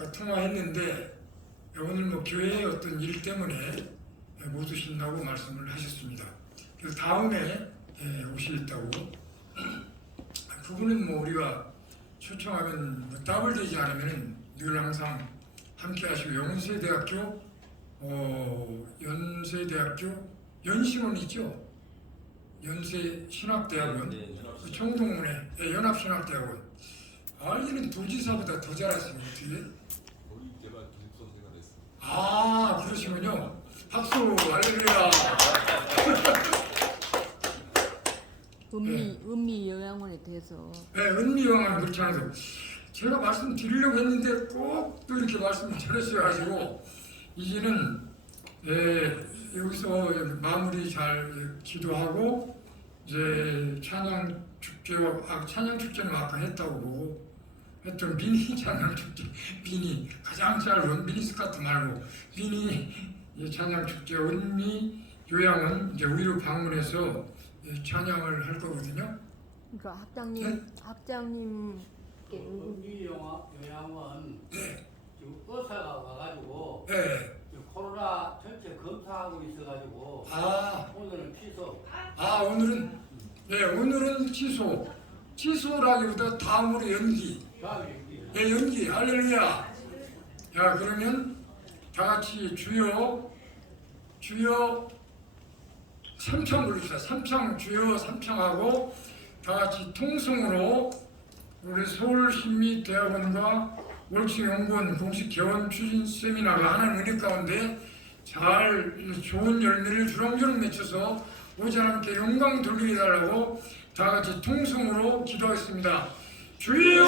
아까 통화했는데 오늘 뭐 교회의 어떤 일 때문에 못 오신다고 말씀을 하셨습니다. 그래서 다음에 오시겠다고. 그분은 뭐 우리가 초청하면 뭐 답을 되지 않으면 늘 항상 함께 하시고 연세대학교 연심원 있죠? 연세신학대학원 그 청동문에 연합신학대학원 알기는 도지사보다 더 잘하시네 어떻게? 교육개발 교육선생가 됐습니다. 아 그러시군요. 박수 할렐루야. 은미요양원에 대해서 네, 은미영화는 그렇지 않아서 제가 말씀드리려고 했는데 꼭 또 이렇게 말씀을 전하셔가지고 이제는 여기서 마무리 잘 기도하고 이제 찬양 축제는 아까 했다고 보고 했던 미니 찬양 축제 미니 가장 짧은 미니스커트 말고 미니 찬양 축제 은미 요양원 이제 우리로 방문해서 찬양을 할 거거든요. 그러니까 네? 학장님 은미 요양원 지금 의사가 와가지고 네. 코로나 전체 검사하고 있어가지고 오늘은 취소. 오늘은 취소라기보다 다음으로 연기. 연기. 할렐루야. 야 그러면 다 같이 주여 삼창 부릅시다. 주여 삼창하고 다 같이 통성으로 우리 서울신미대학원과 월층연구원 공식 개원 추진 세미나가 하나님 은혜 가운데 잘 좋은 열매를 주렁주렁 맺혀서 오직 하나님께 영광 돌리게 해달라고 다 같이 통성으로 기도하겠습니다. 주여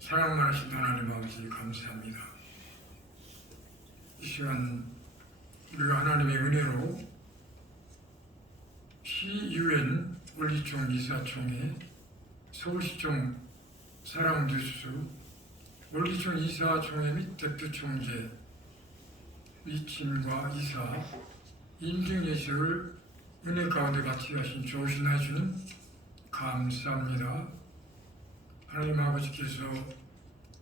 사랑 많으신 하나님 아버지 감사합니다. 이 시간 우리가 하나님의 은혜로 PUN 원리총 이사총회, 서울시청 사랑뉴스, 원리총 이사총회 및 대표총재, 위침과 이사, 인증예식을 은혜 가운데 같이 하신 조신하 주님 감사합니다. 하나님 아버지께서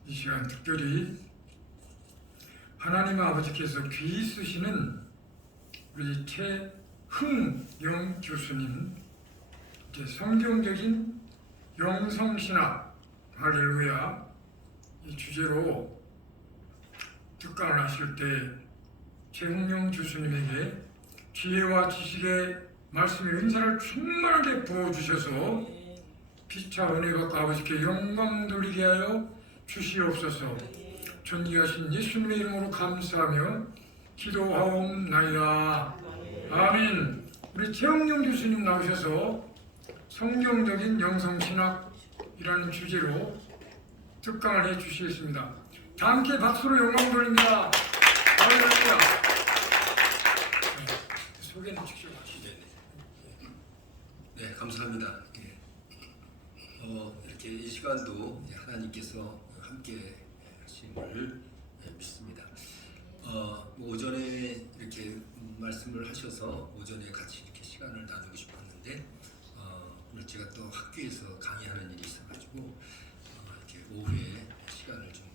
이 시간 특별히 하나님 아버지께서 귀히 쓰시는 우리 최흥영 교수님, 이제 성경적인 영성신학 할렐루야 이 주제로 특강을 하실 때 최흥영 교수님에게 지혜와 지식의 말씀의 은사를 충만하게 부어주셔서 피차 은혜 받고 아버지께 영광 돌리게 하여 주시옵소서. 존귀하신 예수님의 이름으로 감사하며 기도하옵나이다. 아멘. 우리 최흥영 교수님 나오셔서 성경적인 영성신학이라는 주제로 특강을 해주시겠습니다. 다 함께 박수로 영광 돌립니다. 할렐루야. 소개는 직접 하시죠. 네, 감사합니다. 예. 이렇게 이 시간도 하나님께서 함께 하심을 믿습니다. 오전에 이렇게 말씀을 하셔서 오전에 같이 이렇게 시간을 나누고 싶었는데 오늘 제가 또 학교에서 강의하는 일이 있어가지고 이렇게 오후에 시간을 좀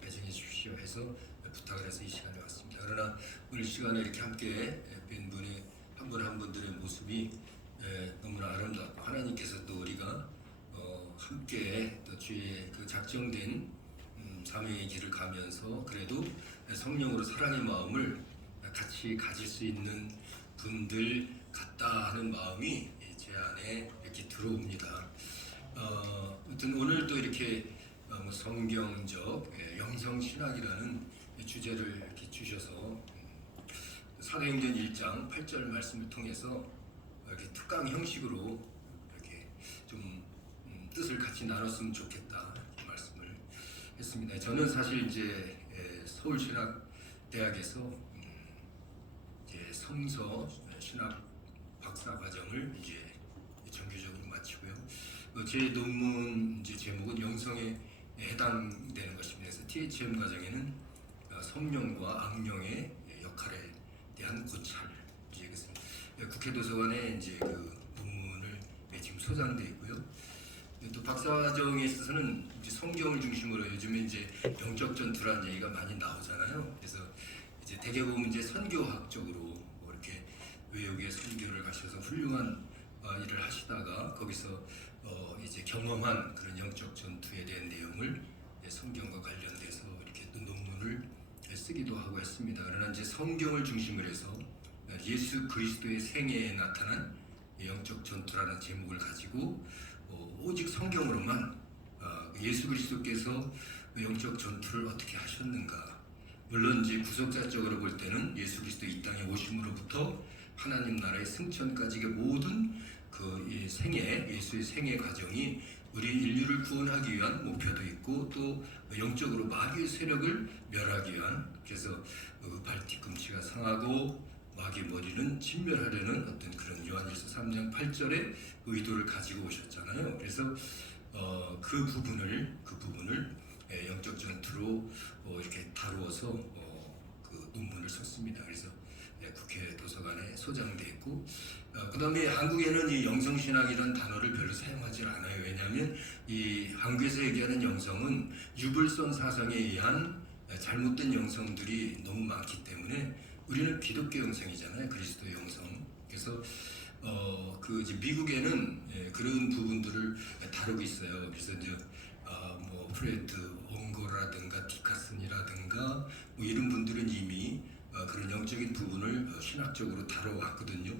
배정해 주십시오 해서 부탁을 해서 이 시간에 왔습니다. 그러나 오늘 시간에 이렇게 함께 뵌 분이 한 분 한 분들의 모습이 너무나 아름답고 하나님께서 또 우리가 함께 또 주의 그 작정된 사명의 길을 가면서 그래도 성령으로 사랑의 마음을 같이 가질 수 있는 분들 같다 하는 마음이 제 안에 이렇게 들어옵니다. 아무튼 오늘 또 이렇게 성경적 영성신학이라는 주제를 이렇게 주셔서 사도행전 1장 8절 말씀을 통해서 이렇게 특강 형식으로 이렇게 좀 뜻을 같이 나눴으면 좋겠다 말씀을 했습니다. 저는 사실 이제 서울신학대학에서 이제 성서 신학 박사 과정을 이제 정규적으로 마치고요. 제 논문 이제 제목은 영성에 해당되는 것입니다. 그래서 THM 과정에는 성령과 악령의 역할에 대한 고찰, 이제 그래서 국회도서관에 이제 그 논문을 지금 소장되어 있고요. 또 박사과정에 있어서는 이제 성경을 중심으로 요즘에 이제 영적 전투라는 얘기가 많이 나오잖아요. 그래서 이제 대개 보면 이제 선교학적으로 뭐 이렇게 외국에 선교를 가셔서 훌륭한 일을 하시다가 거기서 이제 경험한 그런 영적 전투에 대한 내용을 성경과 관련돼서 이렇게 또 논문을 쓰기도 하고 했습니다. 그러나 이제 성경을 중심으로 해서 예수 그리스도의 생애에 나타난 영적 전투라는 제목을 가지고 오직 성경으로만 예수 그리스도께서 영적 전투를 어떻게 하셨는가. 물론 이제 구속자적으로 볼 때는 예수 그리스도 이 땅에 오심으로부터 하나님 나라의 승천까지의 모든 그 생애, 예수의 생애 과정이 우리 인류를 구원하기 위한 목표도 있고 또 영적으로 마귀의 세력을 멸하기 위한, 그래서 발뒤꿈치가 상하고 마귀의 머리는 진멸하려는 어떤 그런 요한일서 3장 8절의 의도를 가지고 오셨잖아요. 그래서 그 부분을 영적 전투로 이렇게 다루어서 그 논문을 썼습니다. 그래서 국회 도서관에 소장돼 있고, 그다음에 한국에는 이 영성신학이라는 단어를 별로 사용하지 않아요. 왜냐하면 이 한국에서 얘기하는 영성은 유불선 사상에 의한 잘못된 영성들이 너무 많기 때문에 우리는 기독교 영성이잖아요. 그리스도 영성. 그래서 그 이제 미국에는 그런 부분들을 다루고 있어요. 그래서 이제 뭐 프레드 원고라든가 디카슨이라든가 뭐 이런 분들은 이미 그런 영적인 부분을 신학적으로 다뤄왔거든요.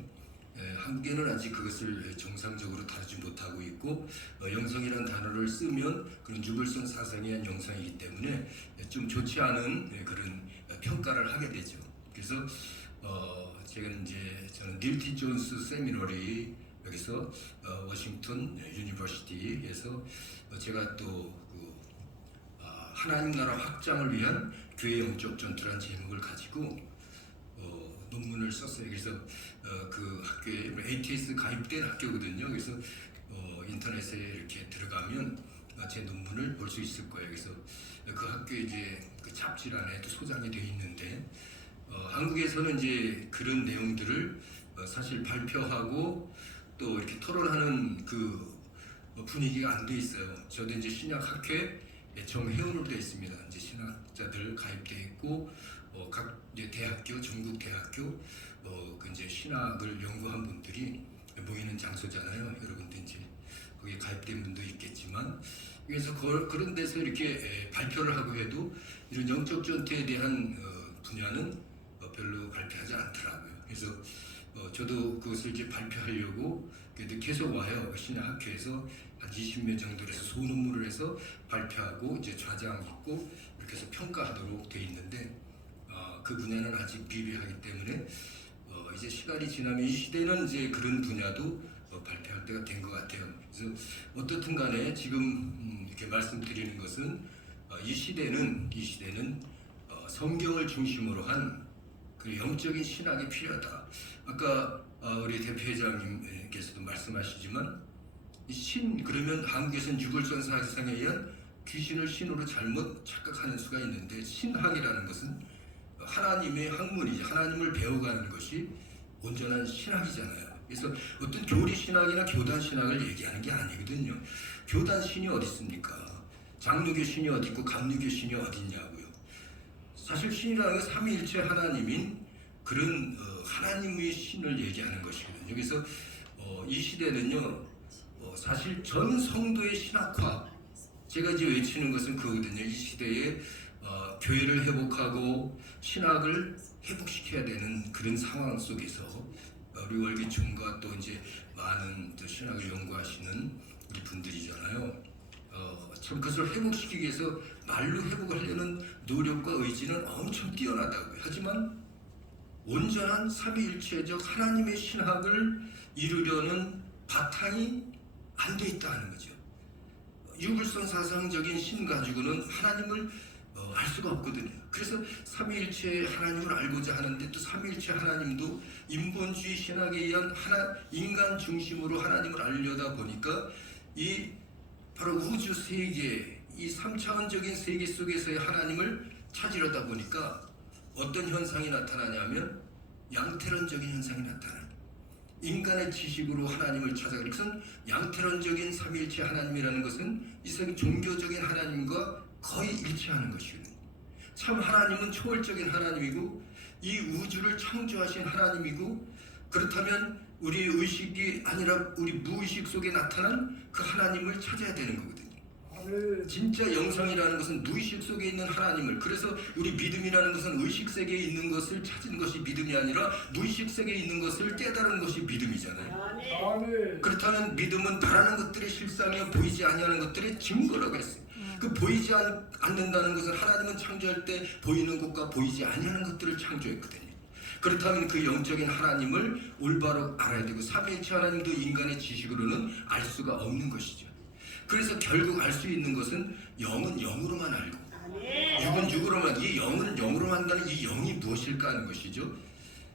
한국에는 아직 그것을 정상적으로 다루지 못하고 있고, 영성이라는 단어를 쓰면 그런 유불선 사상에 의한 영성이기 때문에 좀 좋지 않은 그런 평가를 하게 되죠. 그래서 제가 이제 저는 닐티 존스 세미너리 여기서 워싱턴 유니버시티에서 제가 또 하나님 나라 확장을 위한 교회 영적 전투라는 제목을 가지고 논문을 썼어요. 그래서 그 학교에 ATS 가입된 학교거든요. 그래서 인터넷에 이렇게 들어가면 제 논문을 볼 수 있을 거예요. 그래서 그 학교에 이제 그 잡지란에도 소장이 되어 있는데 한국에서는 이제 그런 내용들을 사실 발표하고 또 이렇게 토론하는 그 분위기가 안 돼 있어요. 저도 이제 신약학회 정회원으로 되어 있습니다. 이제 신학자들 가입돼 있고 각 이제 대학교, 전국 대학교 그 이제 신학을 연구한 분들이 모이는 장소잖아요. 여러분들 이제 거기에 가입된 분도 있겠지만 그래서 그런 데서 이렇게 발표를 하고 해도 이런 영적 전투에 대한 분야는 별로 발표하지 않더라고요. 그래서 저도 그것을 이제 발표하려고 그래도 계속 와요. 신학학회에서 한 20명 정도로 해서 소논문을 해서 발표하고 이제 좌장 있고 이렇게 해서 평가하도록 돼 있는데 그 분야는 아직 미비하기 때문에 이제 시간이 지나면 이 시대는 이제 그런 분야도 발표할 때가 된 것 같아요. 그래서 어떻든 간에 지금 이렇게 말씀드리는 것은 이 시대는 성경을 중심으로 한 그 영적인 신학이 필요하다. 아까 우리 대표회장님께서도 말씀하시지만 신 그러면 한국에서는 유골선 사상에 의한 귀신을 신으로 잘못 착각하는 수가 있는데 신학이라는 것은 하나님의 학문이죠. 하나님을 배워가는 것이 온전한 신학이잖아요. 그래서 어떤 교리 신학이나 교단 신학을 얘기하는 게 아니거든요. 교단 신이 어디 있습니까? 장로교 신이 어디 있고 감리교 신이 어디 있냐고요. 사실 신이라는 건 삼위일체 하나님인 그런 하나님의 신을 얘기하는 것이거든요. 그래서 이 시대는요 사실 전 성도의 신학화 제가 이제 외치는 것은 그거거든요. 이 시대에 교회를 회복하고 신학을 회복시켜야 되는 그런 상황 속에서 우리 월기총과 또 이제 많은 신학을 연구하시는 우리 분들이잖아요. 참 그것을 회복시키기 위해서 말로 회복하려는 노력과 의지는 엄청 뛰어나다고요. 하지만 온전한 삼위일체적 하나님의 신학을 이루려는 바탕이 안 돼 있다는 거죠. 유불선 사상적인 신 가지고는 하나님을 알 수가 없거든요. 그래서 삼위일체의 하나님을 알고자 하는데 또 삼위일체 하나님도 인본주의 신학에 의한 인간 중심으로 하나님을 알려다 보니까 이 바로 우주 세계, 이 3차원적인 세계 속에서의 하나님을 찾으려다 보니까 어떤 현상이 나타나냐면 양태론적인 현상이 나타나요. 인간의 지식으로 하나님을 찾아가는 것은 양태론적인 삼위일체 하나님이라는 것은 이 세계 종교적인 하나님과 거의 일치하는 것이거든요. 참 하나님은 초월적인 하나님이고 이 우주를 창조하신 하나님이고 그렇다면 우리의 의식이 아니라 우리 무의식 속에 나타난 그 하나님을 찾아야 되는 거거든요. 진짜 영성이라는 것은 무의식 속에 있는 하나님을 그래서 우리 믿음이라는 것은 의식 세계에 있는 것을 찾은 것이 믿음이 아니라 무의식 세계에 있는 것을 깨달은 것이 믿음이잖아요. 그렇다면 믿음은 바라는 것들의 실상이요 보이지 아니하는 것들의 증거라고 했어요. 그 보이지 않는다는 것은 하나님은 창조할 때 보이는 것과 보이지 아니하는 것들을 창조했거든요. 그렇다면 그 영적인 하나님을 올바로 알아야 되고 삼위일체 하나님도 인간의 지식으로는 알 수가 없는 것이죠. 그래서 결국 알 수 있는 것은 영은 영으로만 알고 육은 육으로만 이 영은 영으로만 한다는 이 영이 무엇일까 하는 것이죠.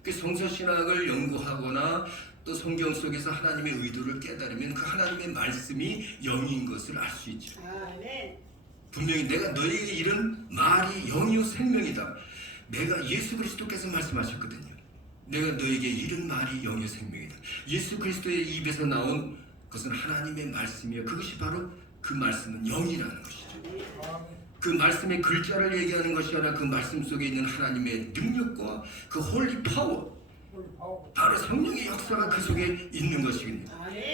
그 성서신학을 연구하거나 또 성경 속에서 하나님의 의도를 깨달으면 그 하나님의 말씀이 영인 것을 알 수 있죠. 분명히 내가 너에게 이른 말이 영이요 생명이다. 내가 예수 그리스도께서 말씀하셨거든요. 내가 너에게 이른 말이 영이요 생명이다. 예수 그리스도의 입에서 나온 그것은 하나님의 말씀이요. 그것이 바로 그 말씀은 영이라는 것이죠. 그 말씀의 글자를 얘기하는 것이 아니라 그 말씀 속에 있는 하나님의 능력과 그 홀리 파워 바로 성령의 역사가 그 속에 있는 것이거든요.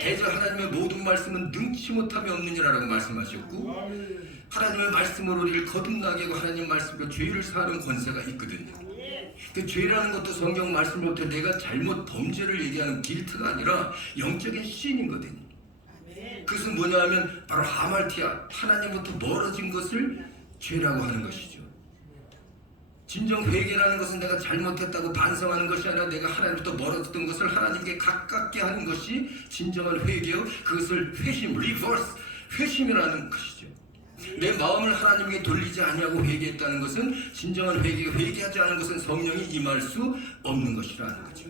대저 하나님의 모든 말씀은 능치 못함이 없느니라라고 말씀하셨고 하나님의 말씀으로 우리를 거듭나게 하고 하나님 말씀으로 죄를 사하는 권세가 있거든요. 그 죄라는 것도 성경 말씀으로부터 내가 잘못 범죄를 얘기하는 길트가 아니라 영적인 신이거든요. 그것은 뭐냐 하면 바로 하말티아 하나님부터 멀어진 것을 죄라고 하는 것이죠. 진정 회개라는 것은 내가 잘못했다고 반성하는 것이 아니라 내가 하나님부터 멀어졌던 것을 하나님께 가깝게 하는 것이 진정한 회개요. 그것을 회심, 리버스, 회심이라는 것이죠. 내 마음을 하나님께 돌리지 아니하고 회개했다는 것은 진정한 회개하지 않은 것은 성령이 임할 수 없는 것이라는 거죠.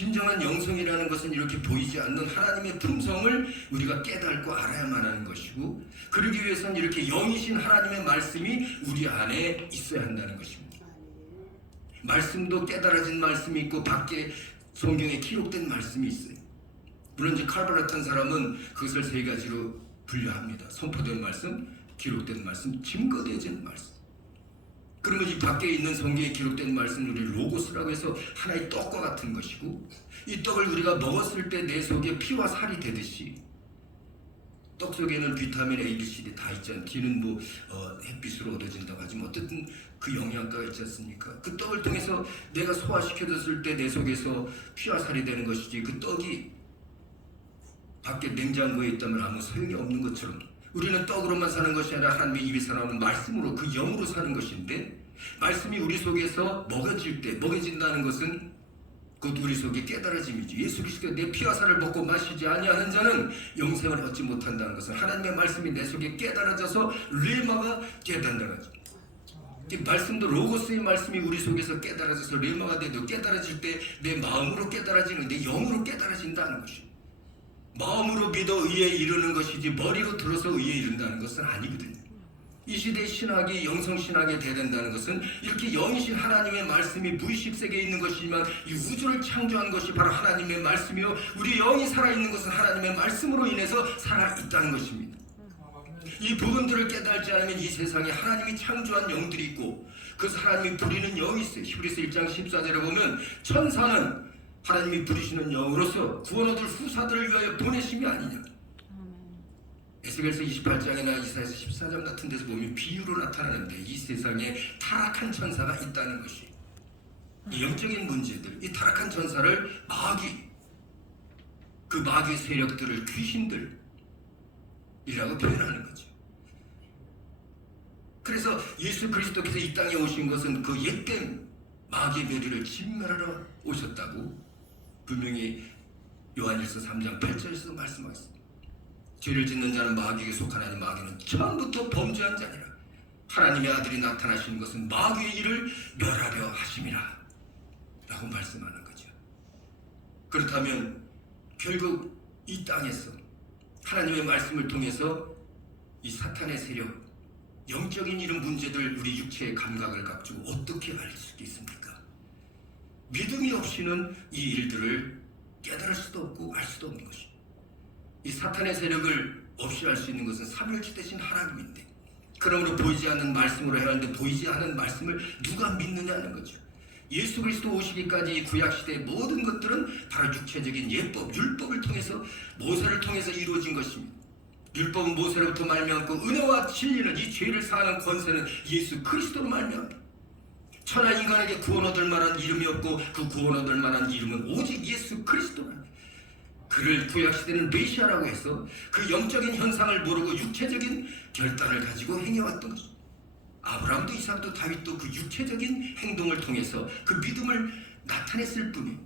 진정한 영성이라는 것은 이렇게 보이지 않는 하나님의 품성을 우리가 깨닫고 알아야만 하는 것이고, 그러기 위해서는 이렇게 영이신 하나님의 말씀이 우리 안에 있어야 한다는 것입니다. 말씀도 깨달아진 말씀이 있고 밖에 성경에 기록된 말씀이 있어요. 물론 이제 칼바라 같은 사람은 그것을 세 가지로 분류합니다. 선포된 말씀, 기록된 말씀, 증거되어진 말씀. 그러면 이 밖에 있는 성경에 기록된 말씀을 우리 로고스라고 해서 하나의 떡과 같은 것이고, 이 떡을 우리가 먹었을 때 내 속에 피와 살이 되듯이, 떡 속에는 비타민 A, B, C, D 다 있잖아요. D는 뭐 햇빛으로 얻어진다고 하지만 어쨌든 그 영양가가 있지 않습니까? 그 떡을 통해서 내가 소화시켜줬을 때 내 속에서 피와 살이 되는 것이지, 그 떡이 밖에 냉장고에 있다면 아무 소용이 없는 것처럼 우리는 떡으로만 사는 것이 아니라 하나님의 입에서 나오는 말씀으로, 그 영으로 사는 것인데, 말씀이 우리 속에서 먹어질 때, 먹어진다는 것은 곧 우리 속에 깨달아짐이지. 예수 그리스도가 내 피와 살을 먹고 마시지 아니하는 자는 영생을 얻지 못한다는 것은 하나님의 말씀이 내 속에 깨달아져서 레마가 깨닫는다는 거죠. 이 말씀도 로고스의 말씀이 우리 속에서 깨달아져서 레마가 돼도 깨달아질 때 내 마음으로 깨달아지는, 내 영으로 깨달아진다는 것이. 마음으로 믿어 의에 이르는 것이지 머리로 들어서 의에 이른다는 것은 아니거든요. 이 시대의 신학이 영성신학에 대된다는 것은 이렇게 영이신 하나님의 말씀이 무의식 세계에 있는 것이지만 이 우주를 창조한 것이 바로 하나님의 말씀이요, 우리 영이 살아있는 것은 하나님의 말씀으로 인해서 살아있다는 것입니다. 이 부분들을 깨달지 않으면 이 세상에 하나님이 창조한 영들이 있고, 그래서 하나님이 부리는 영이 있어요. 히브리서 1장 14절에 보면 천사는 하나님이 부리시는 영으로서 구원 얻을 후사들을 위하여 보내심이 아니냐. 에스겔서 28장이나 이사야서 14장 같은 데서 보면 비유로 나타나는데, 이 세상에 타락한 천사가 있다는 것이, 이 영적인 문제들, 이 타락한 천사를 마귀, 그 마귀의 세력들을 귀신들이라고 표현하는 거죠. 그래서 예수 그리스도께서 이 땅에 오신 것은 그 옛된 마귀의 머리를 진멸하러 오셨다고 분명히 요한일서 3장 8절에서 말씀하셨습니다. 죄를 짓는 자는 마귀에게 속하나니 마귀는 처음부터 범죄한 자니라. 하나님의 아들이 나타나신 것은 마귀의 일을 멸하려 하심이라 라고 말씀하는 거죠. 그렇다면 결국 이 땅에서 하나님의 말씀을 통해서 이 사탄의 세력, 영적인 이런 문제들, 우리 육체의 감각을 가지고 어떻게 알 수 있습니까? 믿음이 없이는 이 일들을 깨달을 수도 없고 알 수도 없는 것입니다. 이 사탄의 세력을 없이 알 수 있는 것은 삼위일체 되신 하나님인데, 그러므로 보이지 않는 말씀으로 해야 하는데 보이지 않은 말씀을 누가 믿느냐는 거죠. 예수 그리스도 오시기까지 이 구약시대의 모든 것들은 바로 육체적인 예법, 율법을 통해서, 모세를 통해서 이루어진 것입니다. 율법은 모세로부터 말미암고 은혜와 진리는, 이 죄를 사하는 권세는 예수 그리스도로 말미암다. 천하 인간에게 구원 얻을 만한 이름이 없고 그 구원 얻을 만한 이름은 오직 예수 그리스도라. 그를 구약시대는 메시아라고 해서 그 영적인 현상을 모르고 육체적인 결단을 가지고 행해왔던 것입니다. 아브라함도 이삭도 다윗도 그 육체적인 행동을 통해서 그 믿음을 나타냈을 뿐이에요.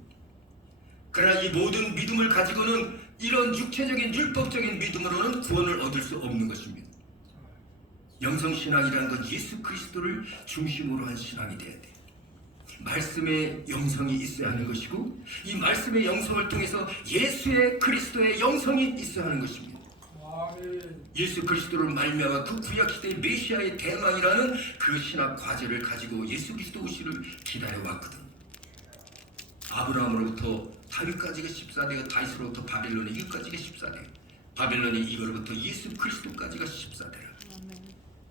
그러나 이 모든 믿음을 가지고는 이런 육체적인 율법적인 믿음으로는 구원을 얻을 수 없는 것입니다. 영성신앙이라는 건 예수 그리스도를 중심으로 한 신앙이 돼야 돼요. 말씀의 영성이 있어야 하는 것이고, 이 말씀의 영성을 통해서 예수의 그리스도의 영성이 있어야 하는 것입니다. 예수 그리스도를 말미암아 그 구약시대의 메시아의 대망이라는 그 신학 과제를 가지고 예수 그리스도 오시를 기다려왔거든. 아브라함으로부터 다윗까지가 14대요, 다윗으로부터 바벨론에 이것까지가 14대요, 바벨론이 이거로부터 예수 그리스도까지가 14대라.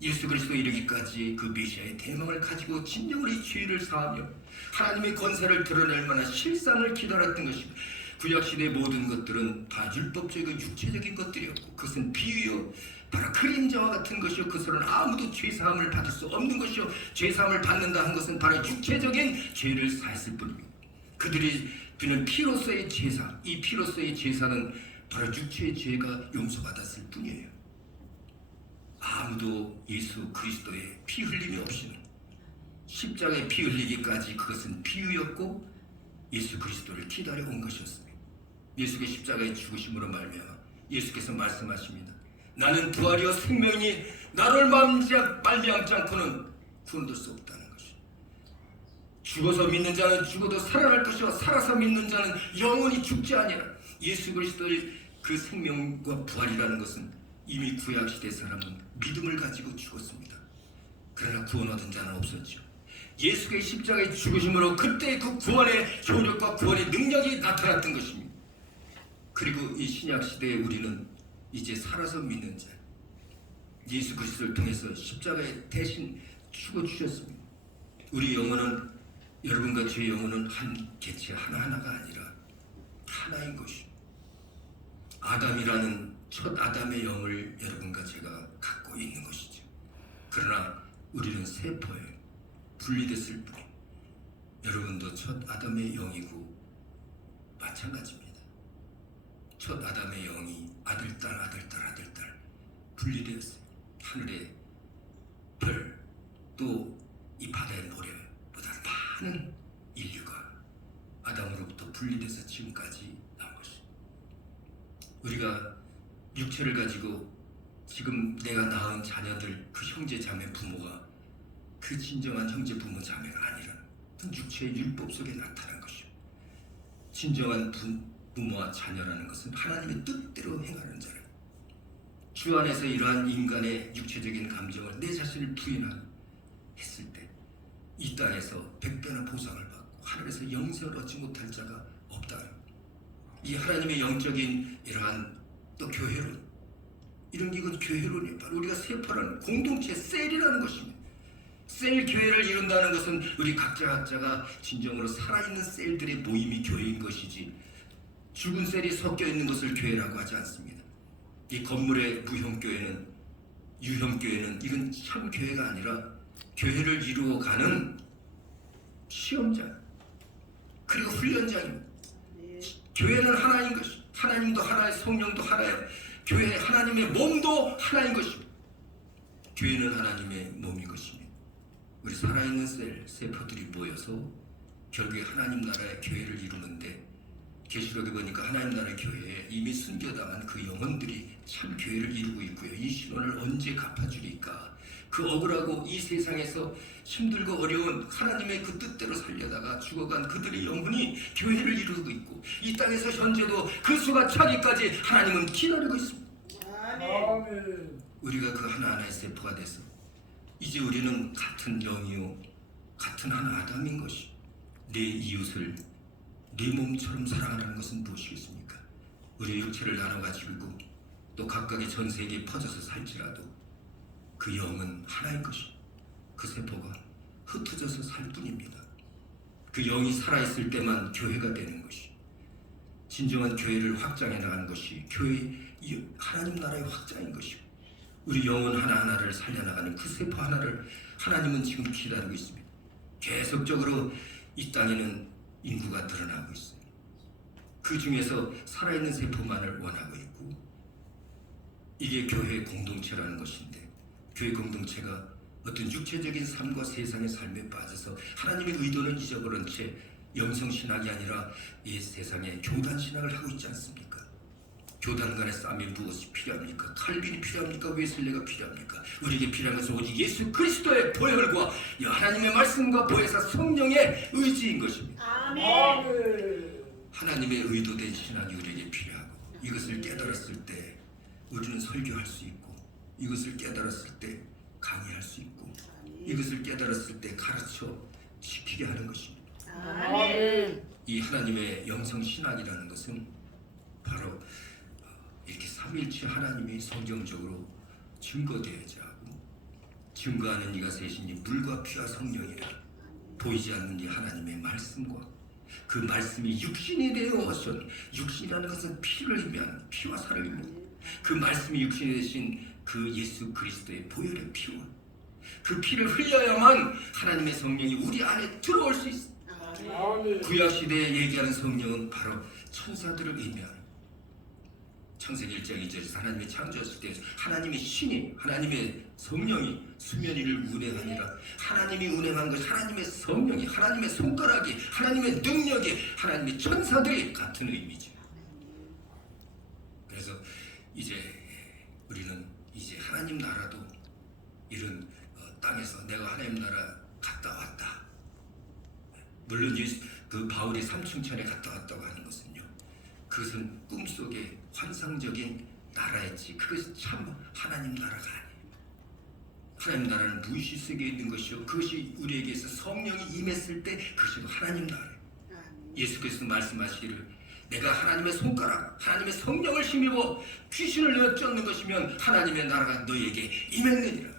예수 그리스도 이르기까지 그 메시아의 대망을 가지고 진정으로 이 죄를 사하며 하나님의 권세를 드러낼 만한 실상을 기다렸던 것입니다. 구약시대의 모든 것들은 다 율법적이고 육체적인 것들이었고, 그것은 비유요, 바로 그림자와 같은 것이요, 그것은 아무도 죄사함을 받을 수 없는 것이요, 죄사함을 받는다 한 것은 바로 육체적인 죄를 사했을 뿐입니다. 그들이 비는 피로서의 제사, 이 피로서의 제사는 바로 육체의 죄가 용서받았을 뿐이에요. 아무도 예수 그리스도의 피 흘림이 없이는, 십자가에 피 흘리기까지 그것은 비유였고 예수 그리스도를 기다려온 것이었습니다. 예수의 십자가의 죽으심으로 말미암아 예수께서 말씀하십니다. 나는 부활이요 생명이니 나를 말미암지 않고는 구원될 수 없다는 것이. 죽어서 믿는 자는 죽어도 살아날 것이요 살아서 믿는 자는 영원히 죽지 아니하라. 예수 그리스도의 그 생명과 부활이라는 것은 이미 구약 시대 사람은 믿음을 가지고 죽었습니다. 그러나 구원 얻은 자는 없었죠. 예수의 십자가의 죽으심으로 그때 그 구원의 효력과 구원의 능력이 나타났던 것입니다. 그리고 이 신약 시대에 우리는 이제 살아서 믿는 자, 예수 그리스도를 통해서 십자가에 대신 죽어 주셨습니다. 우리 영혼은, 여러분과 제 영혼은 한 개체 하나하나가 아니라 하나인 것이, 아담이라는 첫 아담의 영을 여러분과 제가 갖고 있는 것이죠. 그러나 우리는 세포예요. 분리됐을 뿐. 여러분도 첫 아담의 영이고 마찬가지입니다. 첫 아담의 영이 아들딸 분리되었어요. 하늘의 별, 또 이 바다의 모래보다 많은 인류가 아담으로부터 분리돼서 지금까지 나온 것입니다. 우리가 육체를 가지고 지금 내가 낳은 자녀들, 그 형제 자매 부모가 그 진정한 형제 부모 자매가 아니라 육체의 율법 속에 나타난 것이요. 진정한 부모와 자녀라는 것은 하나님의 뜻대로 행하는 자라. 주 안에서 이러한 인간의 육체적인 감정을 내 자신을 부인했을 때 이 땅에서 100배나 보상을 받고 하늘에서 영생을 얻지 못할 자가 없다. 이 하나님의 영적인 이러한 또 교회론, 이건 교회론이에요. 바로 우리가 세포라는 공동체, 셀이라는 것입니다. 셀 교회를 이룬다는 것은 우리 각자가 진정으로 살아있는 셀들의 모임이 교회인 것이지, 죽은 셀이 섞여 있는 것을 교회라고 하지 않습니다. 이 건물의 무형교회는, 유형교회는 이건 참 교회가 아니라 교회를 이루어가는 시험장, 그리고 훈련장입니다. 교회는 하나인 것이, 하나님도 하나의, 성령도 하나예요. 교회, 하나님의 몸도 하나인 것입니다. 교회는 하나님의 몸인 것입니다. 우리 살아있는 세포들이 모여서 결국에 하나님 나라의 교회를 이루는데, 계시록에 보니까 하나님 나라의 교회에 이미 숨겨담은 그 영혼들이 참 교회를 이루고 있고요. 이 신원을 언제 갚아주리까? 그 억울하고 이 세상에서 힘들고 어려운 하나님의 그 뜻대로 살려다가 죽어간 그들의 영혼이 교회를 이루고 있고, 이 땅에서 현재도 그 수가 차기까지 하나님은 기다리고 있습니다. 아멘. 우리가 그 하나하나의 세포가 돼서 이제 우리는 같은 영이요 같은 한 아담인 것이, 내 이웃을 내 몸처럼 사랑하는 것은 무엇이겠습니까? 우리의 육체를 나눠가지고 또 각각의 전 세계에 퍼져서 살지라도 그 영은 하나인 것이, 그 세포가 흩어져서 살 뿐입니다. 그 영이 살아있을 때만 교회가 되는 것이, 진정한 교회를 확장해 나가는 것이 교회, 하나님 나라의 확장인 것이고, 우리 영혼 하나하나를 살려나가는 그 세포 하나를 하나님은 지금 기다리고 있습니다. 계속적으로 이 땅에는 인구가 늘어나고 있어요. 그 중에서 살아있는 세포만을 원하고 있고, 이게 교회 공동체라는 것인데, 교회 공동체가 어떤 육체적인 삶과 세상의 삶에 빠져서 하나님의 의도는 잊어버린 채 영성신학이 아니라 이 세상에 교단신학을 하고 있지 않습니까? 교단 간의 싸움이 무엇이 필요합니까? 칼빈이 필요합니까? 웨슬레가 필요합니까? 우리에게 필요한 것은 오직 예수 그리스도의 보혈과 하나님의 말씀과 보혜사 성령의 의지인 것입니다. 아멘. 하나님의 의도된 신학이 우리에게 필요하고, 이것을 깨달았을 때 우리는 설교할 수 있고, 이것을 깨달았을 때 강의할 수 있고, 이것을 깨달았을 때 가르쳐 지키게 하는 것입니다. 아멘. 이 하나님의 영성신학이라는 것은 바로 이렇게 삼위일체 하나님이 성경적으로 증거되어야지 하고, 증거하는 이가 셋이니 물과 피와 성령이라. 보이지 않는 이 하나님의 말씀과 그 말씀이 육신이 되어 오신, 육신이라는 것은 피를 의미하는, 피와 살을 의미합니다. 그 말씀이 육신이 되신 그 예수 그리스도의 보혈의 피와 그 피를 흘려야만 하나님의 성령이 우리 안에 들어올 수 있습니다. 아멘. 구약 시대에 얘기하는 성령은 바로 천사들을 의미하는, 창세기 1장 2절에서 하나님이 창조하실 때 하나님의 신이, 하나님의 성령이 수면 위를 운행하니라. 하나님이 운행한 것, 하나님의 성령이, 하나님의 손가락이, 하나님의 능력이, 하나님의 천사들이 같은 의미죠. 그래서 이제 우리는 이제 하나님 나라도 이런 땅에서 내가 하나님 나라 갔다 왔다, 물론 이제 그 바울이 삼층천에 갔다 왔다고 하는 것은요, 그것은 꿈속의 환상적인 나라였지 그것이 참 하나님 나라가 아니에요. 하나님 나라는 무의식 속에 있는 것이요, 그것이 우리에게서 성령이 임했을 때 그것이 하나님 나라예요. 예수께서 말씀하시기를 내가 하나님의 손가락, 하나님의 성령을 힘입어 귀신을 내어 쫓는 것이면 하나님의 나라가 너희에게 임했느니라.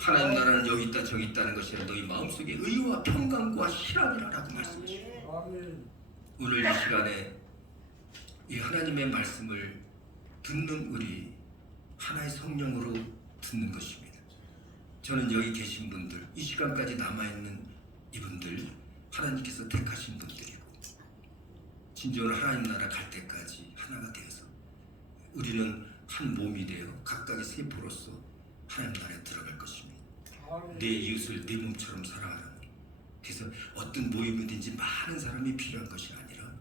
하나님 나라는 여기 있다 저기 있다는 것이 아니라 너희 마음속에 의와 평강과 희락이라고 말씀하십니다. 오늘 이 시간에 이 하나님의 말씀을 듣는 우리 하나의 성령으로 듣는 것입니다. 저는 여기 계신 분들, 이 시간까지 남아있는 이분들 하나님께서 택하신 분들이고 진정으로 하나님 나라 갈 때까지 하나가 되어서 우리는 한 몸이 되어 각각의 세포로서 하나님 나라에 들어갈 것입니다. 내 이웃을 내 몸처럼 사랑하는, 그래서 어떤 모임이든지 많은 사람이 필요한 것이 아니라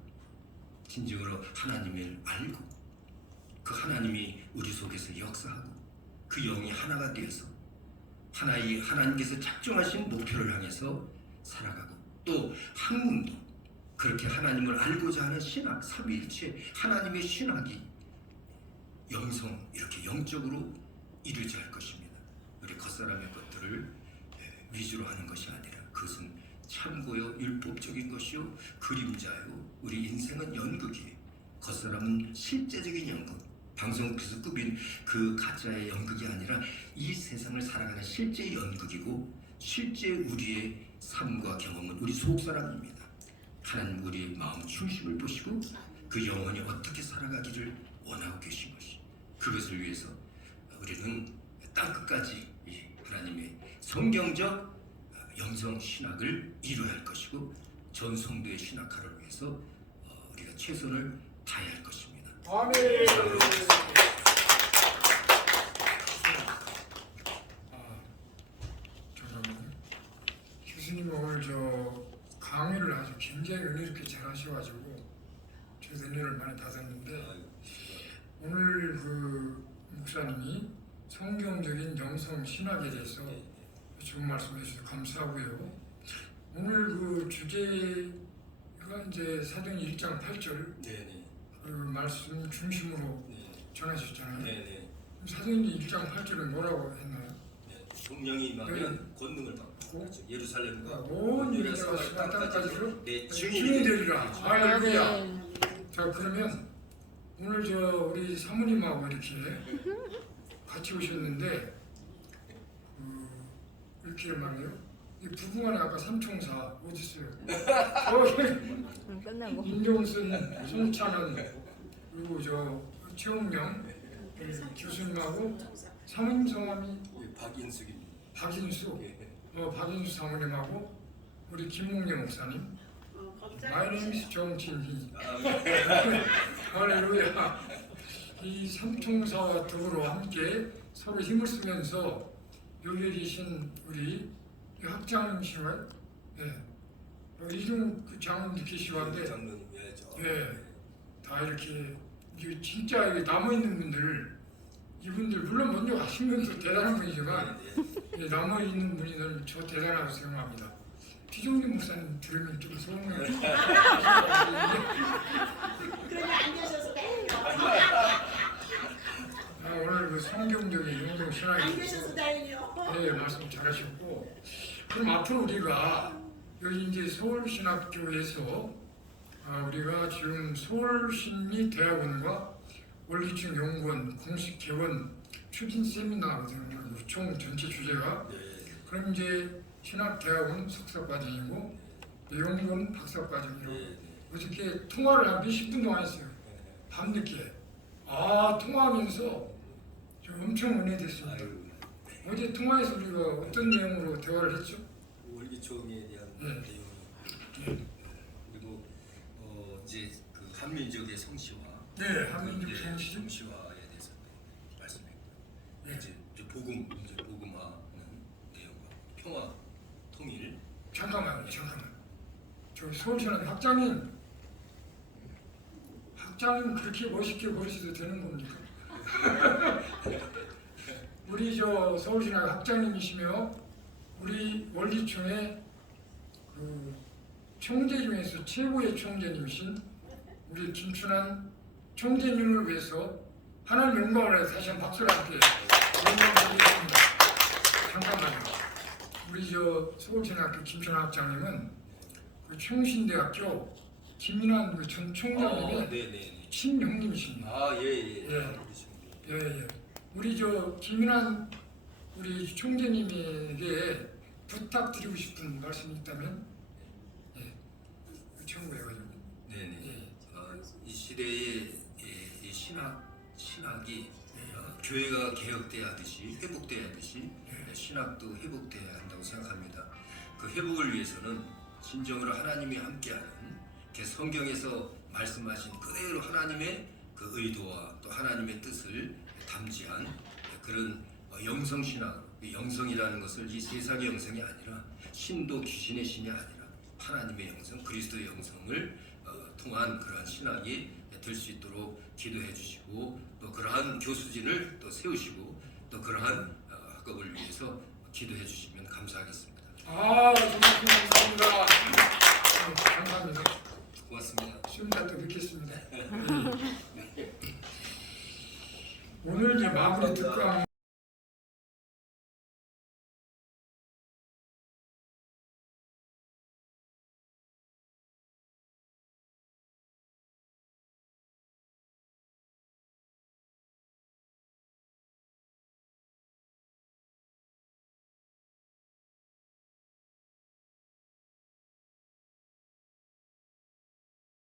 진정으로 하나님을 알고 그 하나님이 우리 속에서 역사하고 그 영이 하나가 되어서 하나의 하나님께서 작정하신 목표를 향해서 살아가고, 또 학문도 그렇게 하나님을 알고자 하는 신학, 삼위일체 하나님의 신학이 영성, 이렇게 영적으로 이루어져야 할 것입니다. 우리 겉사람의 것들을 위주로 하는 것이 아니라 그것은 참고요, 율법적인 것이요, 그림자요. 우리 인생은 연극이에요. 겉사람은 실제적인 연극, 방송국에서 꾸민 그 가짜의 연극이 아니라 이 세상을 살아가는 실제 연극이고, 실제 우리의 삶과 경험은 우리 속사람입니다. 하나님 우리의 마음 중심을 보시고 그 영혼이 어떻게 살아가기를 원하고 계신 것이, 그것을 위해서 우리는 땅끝까지 이 하나님의 성경적 영성 신학을 이루어야 할 것이고, 전 성도의 신학화를 위해서 우리가 최선을 다해야 할 것입니다. 아멘. 잠깐만요. 교수님 오늘 저 강의를 아주 굉장히 은혜롭게 잘 하셔가지고 저도 은혜를 많이 받았는데, 오늘 그 목사님이 성경적인 영성 신학에 대해서 좋은 말씀해 주셔서 감사하고요. 오늘 그 주제가 이제 사도행 1장 8절 네네. 그 말씀 중심으로 네. 전하셨잖아요. 네네. 사도행 1장 8절은 뭐라고 했나요? 네. 성령이 임하면 권능을 받고 그렇죠. 예루살렘과 온 유다 유다와 사마리아 땅까지로 내 증인이 증인이 되리라. 되리라. 할렐루야. 자, 그러면 오늘 저 우리 사모님하고 이렇게 같이 오셨는데 이렇게 말이에요. 이 부부간에 아까 삼총사 어디 있어요? 끝나고 임종순, 송찬은, 그리고 저 최홍명 교수님하고 사모님 성함이 박인숙입니다. 박인수, 예. 박인수 사모님하고 우리 김몽래 목사님. My name is 정진희. 할렐루야. 이 삼총사와 더불어 함께 서로 힘을 쓰면서 여기 계신 우리 학장님이신가요? 네. 이중 장로님 계시는데, 장로님, 예, 저. 예, 다 이렇게 진짜 여기 남아 있는 분들, 이분들 물론 먼저 가신 분도 대단한 분이지만 네. 남아 있는 분들은 저 대단하다고 생각합니다. 피종님 목사님 들으면 좀 소문을. 그러면 안 계셔서 다행이요. 오늘 그 성경적인 영성 신학에 안 계셔서 다행이요. 네, 말씀 잘하셨고, 그럼 앞으로 우리가 여기 이제 서울신학교에서 우리가 지금 서울심리대학원과 원리층 연구원 공식 개원 추진 세미나거든요. 총 전체 주제가. 그럼 이제 신학대학원 석사과정이고 연구원 박사과정이라고 어저께 통화를 한 몇십 분 동안 했어요. 밤늦게. 통화하면서 좀 엄청 은혜됐습니다. 어제 통화에서 우리가 어떤 내용으로 대화를 했죠? 월기총에 대한 네. 내용, 그리고 이제 그 한민족의 성시화, 네, 한민족 네, 성시. 성시화에 대해서 말씀했고, 네. 이제 복음화하는 내용과 평화, 통일. 잠깐만. 저 서울시는 학장님 그렇게 멋있게 버리셔도 되는 겁니까? 우리 저 서울신학 학장님이시며 우리 원리촌의 그 총재 중에서 최고의 총재님이신 우리 김춘환 총재님을 위해서 하나님 영광을 위해서 다시 한번 박수를 함께 영광드리겠습니다. 잠깐만요. 우리 저 서울대학교 김춘환 학장님은 그 충신대학교 김인환 그 전 총장님의 네네. 친형님이십니다. 예예. 예. 예. 우리 저 김인환 우리 총재님에게 부탁드리고 싶은 말씀이 있다면 청구해가지고. 네네. 예. 이 시대의 이 신학이 교회가 개혁돼야 하듯이 회복돼야 하듯이 신학도 회복돼야 한다고 생각합니다. 그 회복을 위해서는 진정으로 하나님이 함께하는 성경에서 말씀하신 그대로 하나님의 그 의도와 또 하나님의 뜻을 담지한 그런 영성신학, 영성이라는 것을 이 세상의 영성이 아니라 신도 귀신의 신이 아니라 하나님의 영성, 그리스도의 영성을 통한 그러한 신학이 될 수 있도록 기도해 주시고 또 그러한 교수진을 또 세우시고 또 그러한 학업을 위해서 기도해 주시면 감사하겠습니다. 정말 감사합니다. 감사합니다. 고맙습니다. 좀 이따 또 뵙겠습니다. 오늘 이제 마무리 특강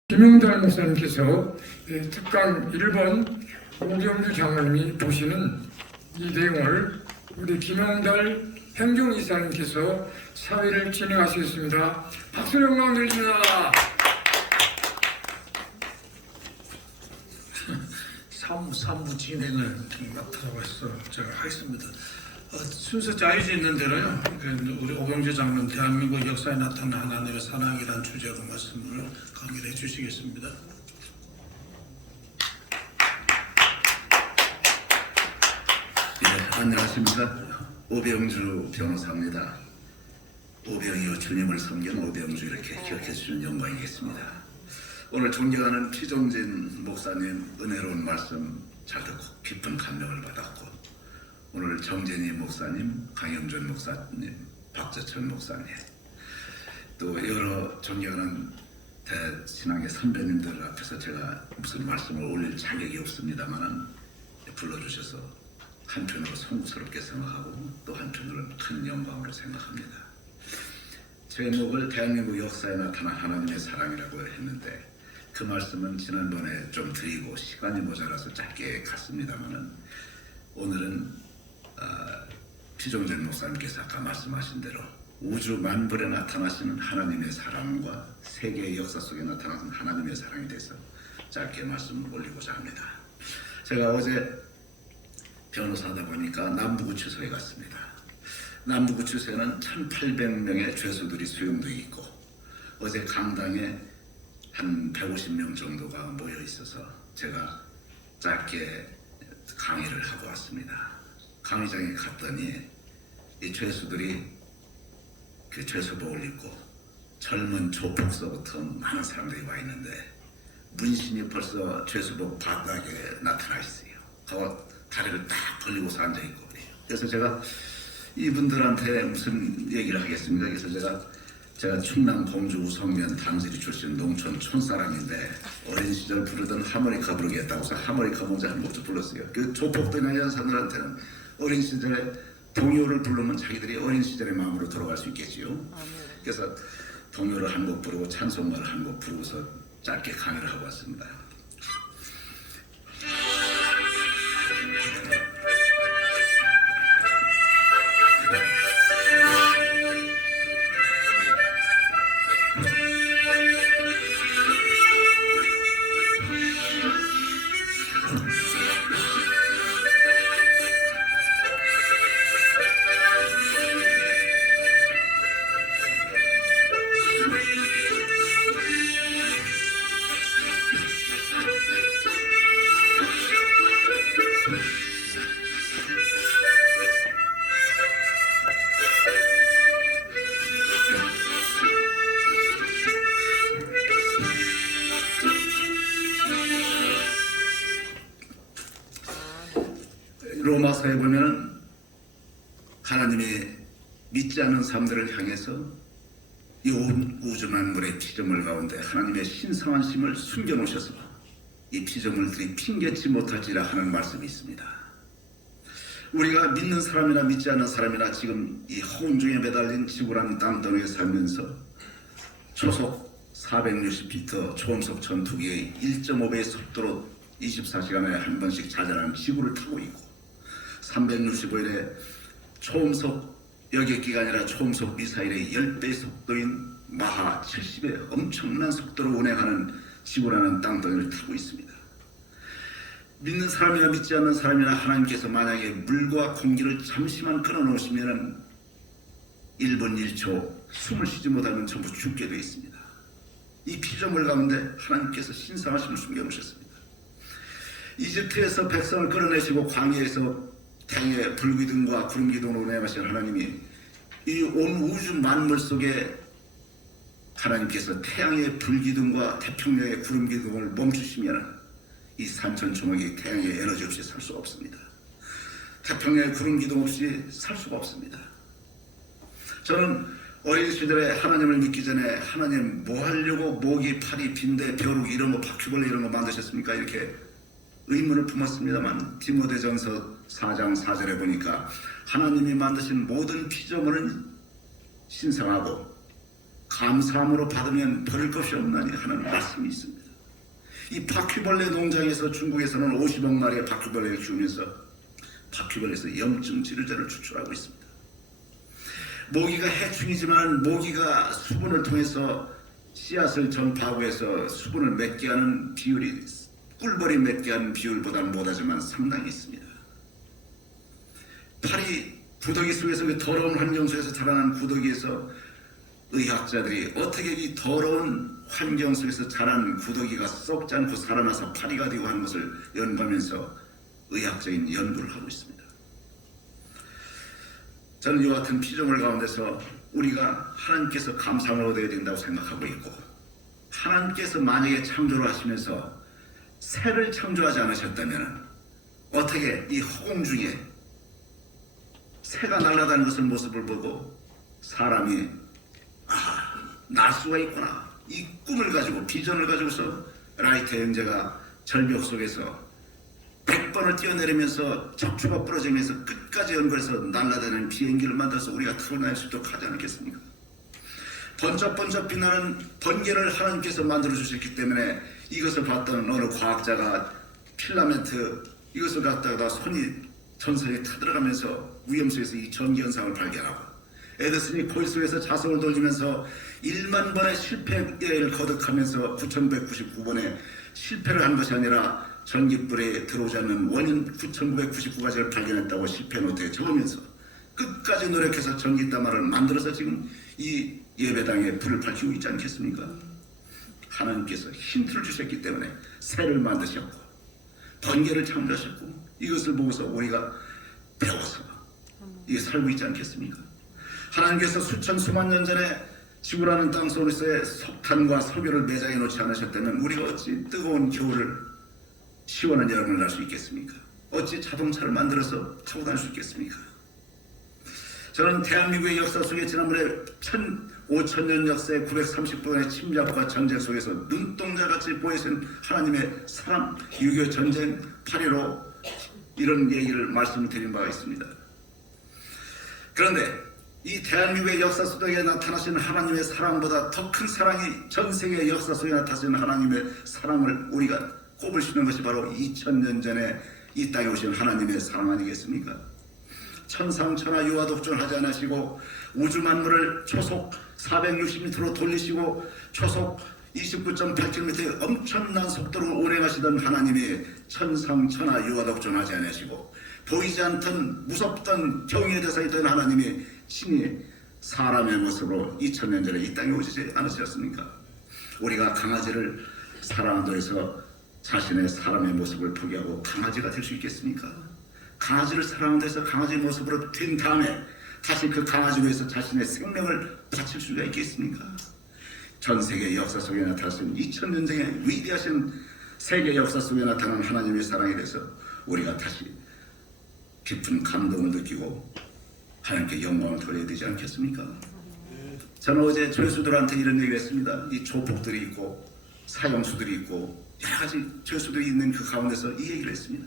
김영달 목사님께서 특강 1번 오경주 장로님이 보시는 이 내용을 우리 김영달 행정이사님께서 사회를 진행하시겠습니다. 박수 영광 드립니다. 사무 진행을 맡으라고 해서 제가 하겠습니다. 순서 짜여져 있는 대로요. 우리 오경재 장로는 대한민국 역사에 나타난 하나님의 사랑이라는 주제로 말씀을 강의를 해주시겠습니다. 안녕하십니까. 오병주 변호사입니다. 오병이요 주님을 섬긴 오병주 이렇게 기억해 주시는 영광이겠습니다. 오늘 존경하는 피종진 목사님 은혜로운 말씀 잘 듣고 깊은 감명을 받았고 오늘 정진희 목사님, 강영준 목사님, 박재천 목사님 또 여러 존경하는 대신앙의 선배님들 앞에서 제가 무슨 말씀을 올릴 자격이 없습니다만 불러주셔서 한편으로 송구스럽게 생각하고 또 한편으로는 큰 영광으로 생각합니다. 제목을 대한민국 역사에 나타난 하나님의 사랑이라고 했는데 그 말씀은 지난번에 좀 드리고 시간이 모자라서 짧게 갔습니다만 오늘은 피종전 목사님께서 아까 말씀하신 대로 우주 만물에 나타나시는 하나님의 사랑과 세계의 역사 속에 나타나는 하나님의 사랑에 대해서 짧게 말씀을 올리고자 합니다. 제가 어제 변호사다 보니까 남부구치소에 갔습니다. 남부구치소에는 1800명의 죄수들이 수용되어 있고 어제 강당에 한 150명 정도가 모여 있어서 제가 짧게 강의를 하고 왔습니다. 강의장에 갔더니 이 죄수들이 그 죄수복을 입고 젊은 조폭서부터 많은 사람들이 와 있는데 문신이 벌써 죄수복 바닥에 나타나 있어요. 그 다리를 딱 벌리고서 앉아 있고 그래요. 그래서 제가 이분들한테 무슨 얘기를 하겠습니까? 그래서 제가 충남 공주 우성면 당지리 출신 농촌 촌사람인데 어린 시절 부르던 하모니카 부르겠다고 해서 하모니카 먼저 한 곡도 불렀어요. 그 조폭들 여사들한테는 어린 시절에 동요를 부르면 자기들이 어린 시절의 마음으로 돌아갈 수 있겠지요. 그래서 동요를 한 곡 부르고 찬송가를 한 곡 부르고서 짧게 강의를 하고 왔습니다. 로마서에 보면 하나님이 믿지 않는 사람들을 향해서 이 온 우주 만물의 피조물 가운데 하나님의 신성한 심을 숨겨놓으셔서 이 피조물들이 핑계치 못할지라 하는 말씀이 있습니다. 우리가 믿는 사람이나 믿지 않는 사람이나 지금 이 허운중에 매달린 지구라는 땅덩이에 살면서 초속 460피터 초음속 전투기의 1.5배의 속도로 24시간에 한 번씩 자전하는 지구를 타고 있고 365일에 초음속 여객기가 아니라 초음속 미사일의 10배의 속도인 마하 70의 엄청난 속도로 운행하는 지구라는 땅덩이를 타고 있습니다. 믿는 사람이나 믿지 않는 사람이나 하나님께서 만약에 물과 공기를 잠시만 끊어놓으시면 1분 1초 숨을 쉬지 못하면 전부 죽게 되어 있습니다. 이 피조물 가운데 하나님께서 신성하심을 숨겨놓으셨습니다. 이집트에서 백성을 끌어내시고 광야에서 태양의 불기둥과 구름기둥으로 운행하신 하나님이 이 온 우주 만물 속에 하나님께서 태양의 불기둥과 태평양의 구름기둥을 멈추시면 이 산천초목이 태양의 에너지 없이 살 수 없습니다. 태평양의 구름기둥 없이 살 수가 없습니다. 저는 어린 시절에 하나님을 믿기 전에 하나님 뭐 하려고 모기, 파리, 빈대, 벼룩 이런 거 바퀴벌레 이런 거 만드셨습니까? 이렇게 의문을 품었습니다만 디모데전서 4장 4절에 보니까 하나님이 만드신 모든 피조물은 신성하고 감사함으로 받으면 버릴 것이 없나니 하는 말씀이 있습니다. 이 바퀴벌레 농장에서 중국에서는 50억 마리의 바퀴벌레를 키우면서 바퀴벌레에서 염증 지르자를 추출하고 있습니다. 모기가 해충이지만 모기가 수분을 통해서 씨앗을 전파하고 해서 수분을 맺게 하는 비율이 꿀벌이 맺게 하는 비율보다 못하지만 상당히 있습니다. 파리 구더기 속에서 그 더러운 환경 속에서 자라난 구더기에서 의학자들이 어떻게 이 더러운 환경 속에서 자란 구더기가 썩지 않고 살아나서 파리가 되고 하는 것을 연구하면서 의학적인 연구를 하고 있습니다. 저는 이와 같은 피조물 가운데서 우리가 하나님께서 감사함을 얻어야 된다고 생각하고 있고 하나님께서 만약에 창조를 하시면서 새를 창조하지 않으셨다면 어떻게 이 허공 중에 새가 날아다니는 것을 모습을 보고 사람이 날 수가 있구나 이 꿈을 가지고 비전을 가지고서 라이트 형제가 절벽 속에서 100번을 뛰어내리면서 척추가 부러지면서 끝까지 연구해서 날아다니는 비행기를 만들어서 우리가 타고 다닐 수 있도록 하지 않겠습니까? 번쩍번쩍 빛나는 번개를 하나님께서 만들어 주셨기 때문에 이것을 봤던 어느 과학자가 필라멘트 이것을 갖다가 손이 전선에 타들어가면서 위험 속에서 이 전기 현상을 발견하고 에디슨이 코일 속에서 자석을 돌리면서 1만 번의 실패를 거듭하면서 9999번의 실패를 한 것이 아니라 전기불에 들어오지 않는 원인 9999가지를 발견했다고 실패 노트에 적으면서 끝까지 노력해서 전기다마를 만들어서 지금 이 예배당에 불을 밝히고 있지 않겠습니까? 하나님께서 힌트를 주셨기 때문에 새를 만드셨고 번개를 창조하셨고 이것을 보고서 우리가 배워서 이게 살고 있지 않겠습니까? 하나님께서 수천 수만 년 전에 지구라는 땅 속에서의 석탄과 석유를 매장해 놓지 않으셨다면 우리가 어찌 뜨거운 겨울을 시원한 여름을 날 수 있겠습니까? 어찌 자동차를 만들어서 타고 다닐 수 있겠습니까? 저는 대한민국의 역사 속에 지난번에 5,000년 역사의 930번의 침략과 전쟁 속에서 눈동자같이 보이신 하나님의 사랑, 6.25 전쟁, 8.15 이런 얘기를 말씀드린 바가 있습니다. 그런데 이 대한민국의 역사 속에 나타나신 하나님의 사랑보다 더 큰 사랑이 전 세계의 역사 속에 나타나신 하나님의 사랑을 우리가 꼽을 수 있는 것이 바로 2000년 전에 이 땅에 오신 하나님의 사랑 아니겠습니까? 천상천하 유아독존 하지 않으시고 우주 만물을 초속 460m로 돌리시고 초속 29.8km의 엄청난 속도로 운행하시던 하나님이 천상천하 유아독존 하지 않으시고 보이지 않던 무섭던 경외의 대상이던 하나님이 신이 사람의 모습으로 2000년 전에 이 땅에 오시지 않으셨습니까? 우리가 강아지를 사랑한다고 해서 자신의 사람의 모습을 포기하고 강아지가 될 수 있겠습니까? 강아지를 사랑한다고 해서 강아지의 모습으로 된 다음에 다시 그 강아지로 해서 자신의 생명을 바칠 수가 있겠습니까? 전 세계 역사 속에 나타나신 2000년 전에 위대하신 세계 역사 속에 나타난 하나님의 사랑에 대해서 우리가 다시 깊은 감동을 느끼고 하나님께 영광을 돌려야 되지 않겠습니까? 저는 어제 죄수들한테 이런 얘기를 했습니다. 이 조폭들이 있고 사형수들이 있고 여러 가지 죄수들이 있는 그 가운데서 이 얘기를 했습니다.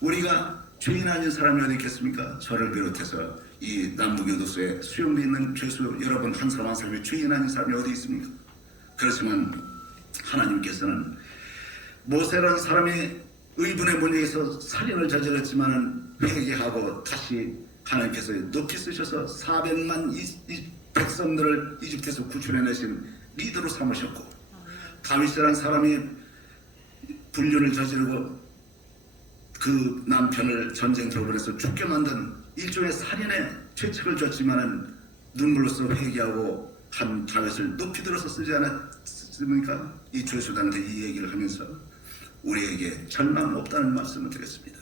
우리가 죄인 아닌 사람이 어디 있겠습니까? 저를 비롯해서 이 남부교도소에 수용되어 있는 죄수 여러분 한 사람 한 사람이 죄인 아닌 사람이 어디 있습니까? 그렇지만 하나님께서는 모세라는 사람이 의분의 문제에서 살인을 저질렀지만 회개하고 다시 하나님께서 높이 쓰셔서 400만 이 백성들을 이집트에서 구출해내신 리더로 삼으셨고, 다윗이라는 사람이 불륜을 저지르고 그 남편을 전쟁터로 해서 죽게 만든 일종의 살인의 죄책을 졌지만은 눈물로써 회개하고 한 다윗을 높이 들어서 쓰지 않았습니까? 이 죄수단한테 이 얘기를 하면서 우리에게 절망은 없다는 말씀을 드렸습니다.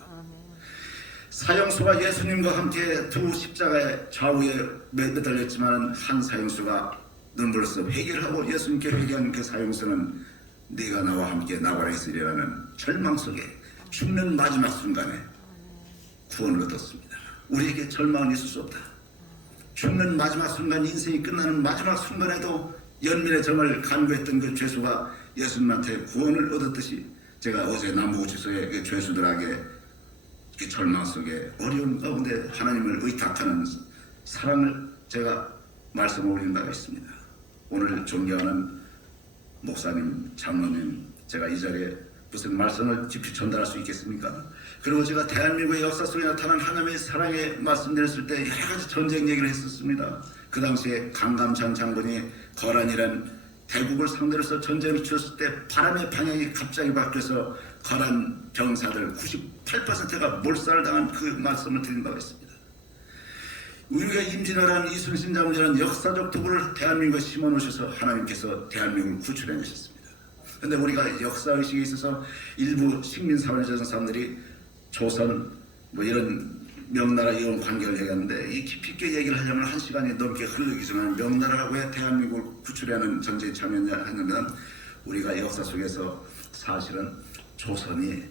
사형수가 예수님과 함께 두 십자가의 좌우에 매달렸지만 한 사형수가 눈물로써 회개를 하고 예수님께 회개한 그 사형수는 네가 나와 함께 나가라 있으리라는 절망 속에 죽는 마지막 순간에 구원을 얻었습니다. 우리에게 절망은 있을 수 없다. 죽는 마지막 순간, 인생이 끝나는 마지막 순간에도 연민의 정을 간구했던 그 죄수가 예수님한테 구원을 얻었듯이 제가 어제 남부구치소의 그 죄수들에게 그 절망 속에 어려운 가운데 하나님을 의탁하는 사랑을 제가 말씀을 올린 바가 있습니다. 오늘 존경하는 목사님, 장로님, 제가 이 자리에 무슨 말씀을 깊이 전달할 수 있겠습니까? 그리고 제가 대한민국의 역사 속에 나타난 하나님의 사랑에 말씀드렸을 때 여러 가지 전쟁 얘기를 했었습니다. 그 당시에 강감찬 장군이 거란이란 대국을 상대로 해서 전쟁을 치렀을 때 바람의 방향이 갑자기 바뀌어서 거란 병사들 98%가 몰살을 당한 그 말씀을 드린 바가 있습니다. 우리가 임진왜란 이순신 장군이라는 역사적 도구를 대한민국에 심어놓으셔서 하나님께서 대한민국을 구출해내셨습니다. 그런데 우리가 역사의식에 있어서 일부 식민사회를 가진 사람들이 조선 뭐 이런 명나라 이런 관계를 얘기하는데 이 깊이 있게 얘기를 하려면 1시간이 넘게 흐르기지만 명나라라고 해 대한민국을 구출하는 전쟁에 참여하면 우리가 역사 속에서 사실은 조선이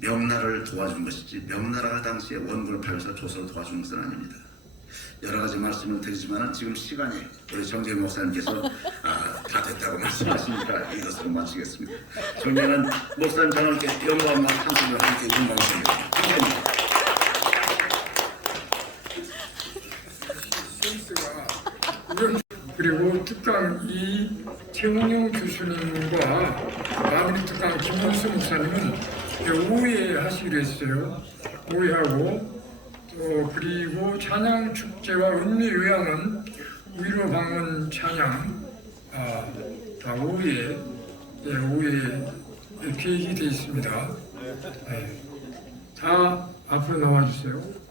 명나라를 도와준 것이지 명나라가 당시에 원군을 팔면서 조선을 도와준 것은 아닙니다. 여러 가지 말씀을 드리지만 지금 시간이 우리 정재희 목사님께서 다 됐다고 말씀하시니까 이것으로 마치겠습니다. 존경하는 목사님 장로님께 영광과 찬송을 함께 영광을 드립니다. 감사합니다. 그리고 특강 이 최문용 교수님과 마무리 특강 김원수 목사님은 오후에 하시기로 했어요. 오후하고 그리고 찬양 축제와 은미 요양은 위로 방문 찬양 다 오후에 계획이 되어 있습니다. 다 앞으로 나와주세요.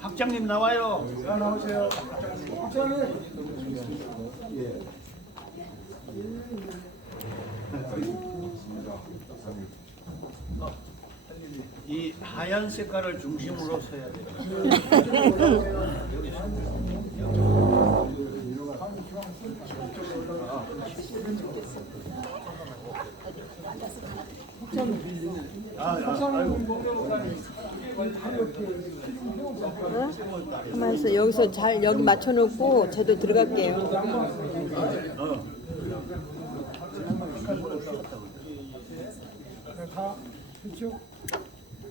학장님 나와요. 나오세요. 이 하얀 색깔을 중심으로 서야 돼요. 가만히 있어. 여기서 잘 여기 맞춰놓고 저도 들어갈게요. 다 그렇죠?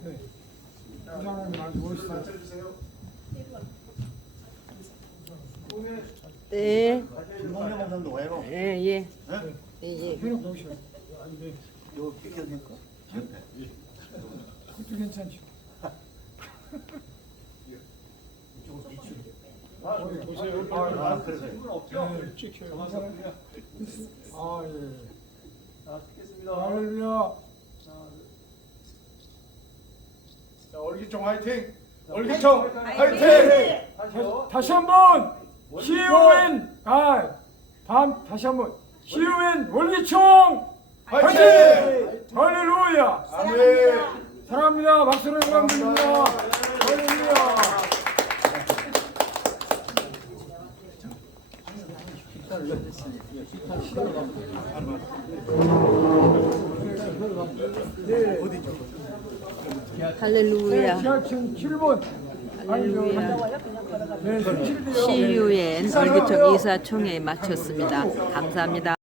네. 부장님 아주 멋있어요. 네. 김홍명 목사님도 와요. 예, 예. 예, 예. 해놓고 보셔. 이거 비켜줄까? 그것도 괜찮죠. 보세요. 그러세요. 찍혀요. 예. 할렐루야. 자, 올기총 화이팅! 올기총 화이팅! 다시 한번 CUN 다시 한번 CUN 월기총 화이팅! 할렐루야. 아멘. 사랑합니다. 박수로 응원드립니다. 할렐루야. 할렐루야. 지하철 7번. 할렐루야. 네, 손실돼요. CUN 얼기청 이사총회 마쳤습니다. 감사합니다.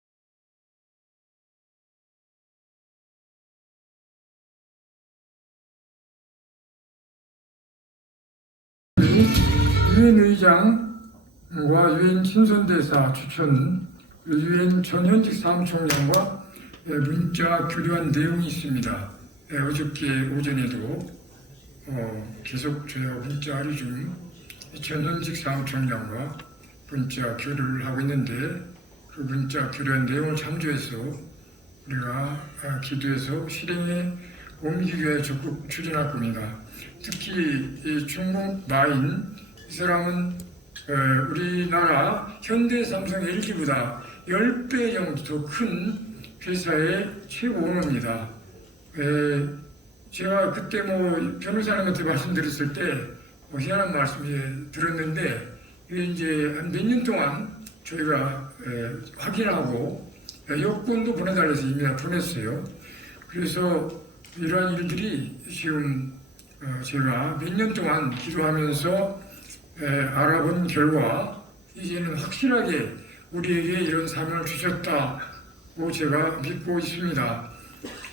유엔 의장과 유엔 친선대사 추천, 유엔 전현직 사무총장과 문자 교류한 내용이 있습니다. 어저께 오전에도 계속 저희가 문자 할의 중 전현직 사무총장과 문자 교류를 하고 있는데 그 문자 교류한 내용을 참조해서 우리가 기도해서 실행에 옮기기 위해 적극 추진할 겁니다. 특히 이 중국 마인 이 사람은 우리나라 현대 삼성 LG보다 10배 정도 더 큰 회사의 최고 오너입니다. 제가 그때 변호사님한테 말씀드렸을 때 희한한 말씀 들었는데 이게 이제 한 몇 년 동안 저희가 확인하고 여권도 보내달라서 이미 다 보냈어요. 그래서 이러한 일들이 지금 제가 몇 년 동안 기도하면서 알아본 결과 이제는 확실하게 우리에게 이런 사명을 주셨다고 제가 믿고 있습니다.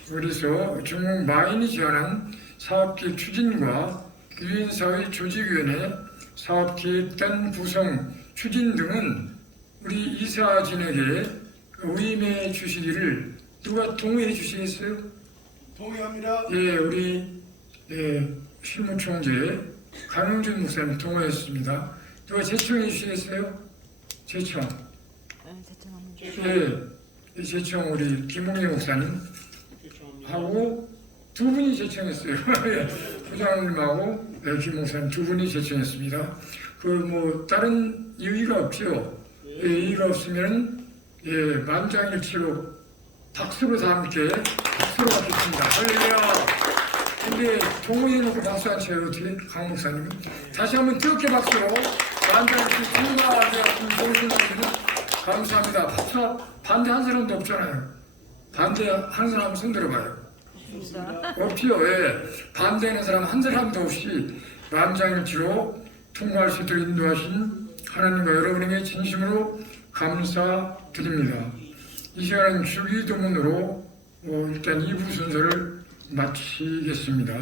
그래서 중국 마인이 제안한 사업계획 추진과 유엔사회 조직위원회 사업계획단 구성 추진 등은 우리 이사진에게 의임해 주시기를 누가 동의해 주시겠어요? 동의합니다. 예, 우리 실무총재 강용준 목사님 동의했습니다. 누가 제청해 주시겠어요? 제청. 예, 제청 우리 김홍래 목사님 하고 두 분이 제청했어요. 부장님하고 김 목사님 두 분이 제청했습니다. 다른 이유가 없죠. 이유가 없으면 만장일치로 박수로 다 함께 박수로 받겠습니다. 할렐루야. 근데 동의해놓고 박수 안 쳐요. 어떻게? 강 목사님은 다시 한번 뜨겁게 박수로 만장일치 통과되었으면 좋으신다면 감사합니다. 박수 반대한 사람도 없잖아요. 반대한 사람 손 들어봐요. 없지요. 예. 반대하는 사람 한 사람도 없이 만장일치로 통과할 수 있도록 인도하신 하나님과 여러분에게 진심으로 감사드립니다. 이 시간은 주기도문으로 일단 2부 순서를 마치겠습니다.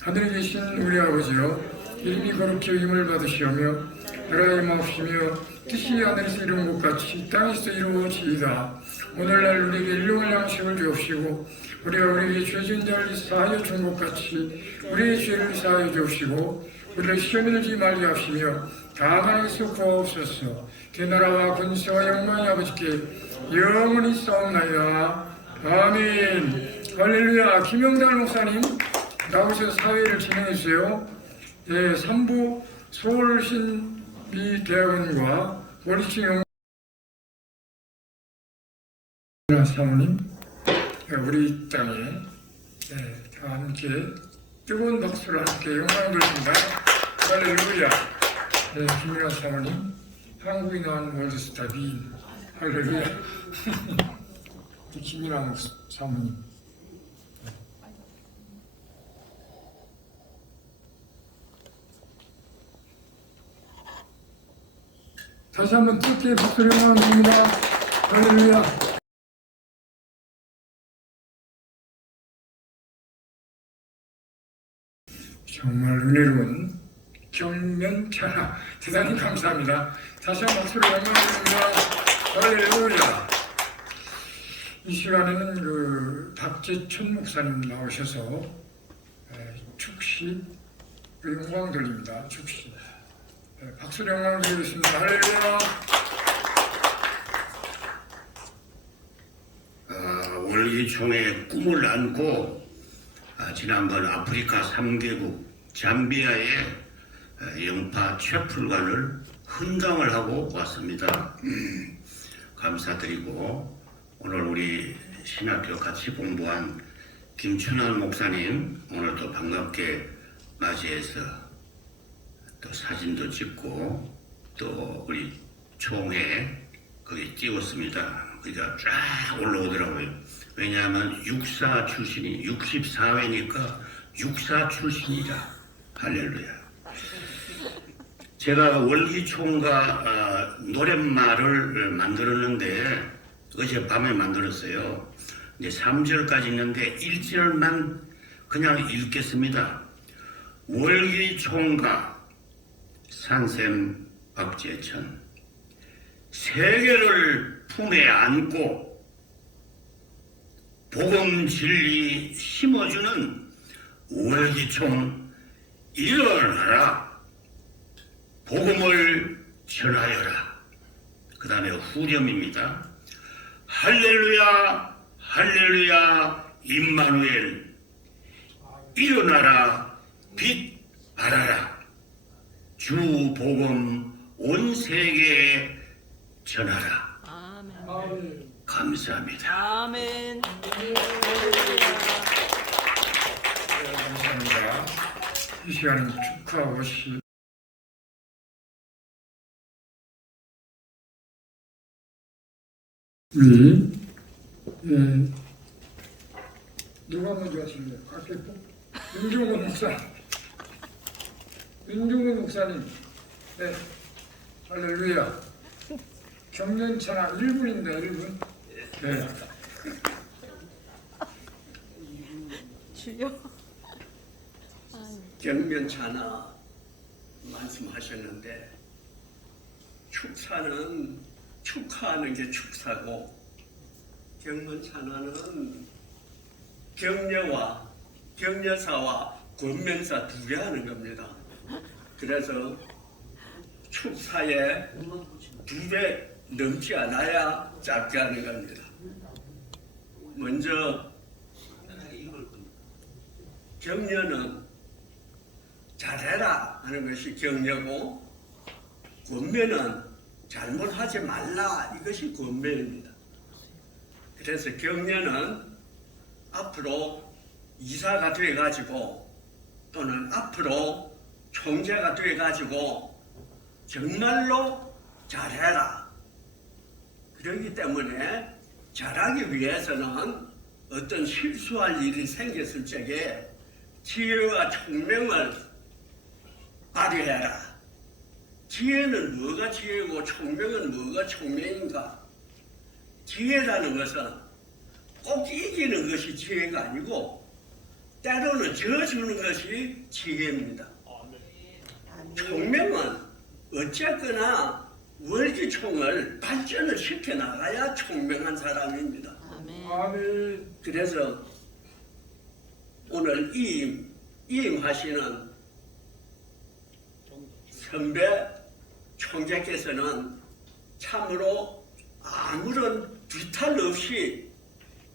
하늘에 계신 우리 아버지여, 이름이 거룩히 여김을 받으시오며 나라의 마옵시며 뜻이 하늘에서 이룬 것 같이 땅에서 이루어지이다. 오늘날 우리에게 일용할 양식을 주옵시고 우리가 우리에게 죄 지은 자를 사하여 준 것 같이 우리의 죄를 사하여 주옵시고 우리를 시험에 들지 말게 하시며 다만 에서 구하옵소서. 그 나라와 권세와 영광이 아버지께 영원히 싸움나이다. 아멘. 할렐루야. 김영달 목사님 나오셔서 사회를 진행해 주세요. 3부 서울신비대학원과 원리층 사모님 우리 땅에 다 함께 뜨거운 박수를 함께 영광을 돌립니다. 할렐루야. 김민아 사모님 한국에 나온 월드스타 미인. 할렐루야. 김민아 사모님. 다시 한번 뜨겁게 박수를 영광을 드립니다. 할렐루야. 정말 은혜로운 경면찬양 대단히 감사합니다. 다시 한번 박수를 영광을 드립니다. 할렐루야. 이 시간에는 박재천 목사님 나오셔서 축시 영광 돌립니다. 축시 박수를 영광을 드리겠습니다. 할렐루야. 월기총의 꿈을 안고 지난번 아프리카 3개국 잠비아의 영파 채플관을 헌강을 하고 왔습니다. 감사드리고 오늘 우리 신학교 같이 공부한 김춘환 목사님 오늘 또 반갑게 맞이해서 또 사진도 찍고 또 우리 총회 거기 띄웠습니다. 그러니까 쫙 올라오더라고요. 왜냐하면 육사 출신이 64회니까 육사 출신이다. 할렐루야. 제가 월기총과 노랫말을 만들었는데 어젯밤에 만들었어요. 이제 3절까지 있는데 1절만 그냥 읽겠습니다. 월기총과 산샘 박재천 세계를 품에 안고 복음 진리 심어주는 월기총 일어나라. 복음을 전하여라. 그 다음에 후렴입니다. 할렐루야 할렐루야 임마누엘 일어나라 빛 발하라. 주 복음 온 세계에 전하라. 아멘. 감사합니다. 아멘. 감사합니다. 이 시간은 축하하고 우리 누가 먼저 하실래요? 윤중훈 목사. 윤중훈 목사님. 네. 할렐루야. 경연찬양 1분인데 1분. 네. 주여. 경면찬하 말씀하셨는데 축사는 축하하는 게 축사고 경면찬하는 격려와 격려사와 권면사 두 개 하는 겁니다. 그래서 축사에 두 배 넘지 않아야 짧게 하는 겁니다. 먼저 격려는 잘해라 하는 것이 격려고 권면은 잘못하지 말라 이것이 권면입니다. 그래서 격려는 앞으로 이사가 돼가지고 또는 앞으로 총재가 돼가지고 정말로 잘해라. 그렇기 때문에 잘하기 위해서는 어떤 실수할 일이 생겼을 적에 지혜와 총명을 발휘해라. 지혜는 뭐가 지혜고 총명은 뭐가 총명인가? 지혜라는 것은 꼭 이기는 것이 지혜가 아니고 때로는 져주는 것이 지혜입니다. 총명은 어쨌거나 월기총을 발전을 시켜나가야 총명한 사람입니다. 아멘. 그래서 오늘 이임하시는 선배 총재께서는 참으로 아무런 비탈 없이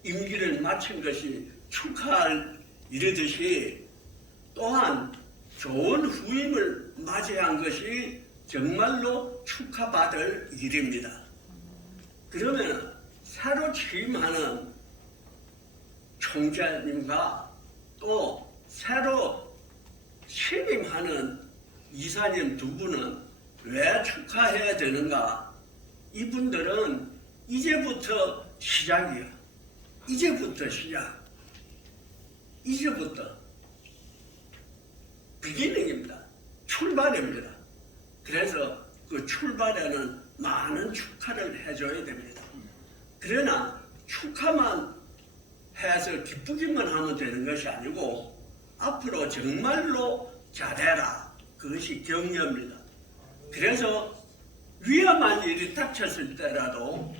임기를 마친 것이 축하할 일이듯이 또한 좋은 후임을 맞이한 것이 정말로 축하받을 일입니다. 그러면 새로 취임하는 총재님과 또 새로 신임하는 이사님 두 분은 왜 축하해야 되는가? 이분들은 이제부터 시작이야. 이제부터 시작. 이제부터 비기닝입니다. 출발입니다. 그래서 그 출발에는 많은 축하를 해줘야 됩니다. 그러나 축하만 해서 기쁘기만 하면 되는 것이 아니고 앞으로 정말로 잘해라. 그것이 격려입니다. 그래서 위험한 일이 닥쳤을 때라도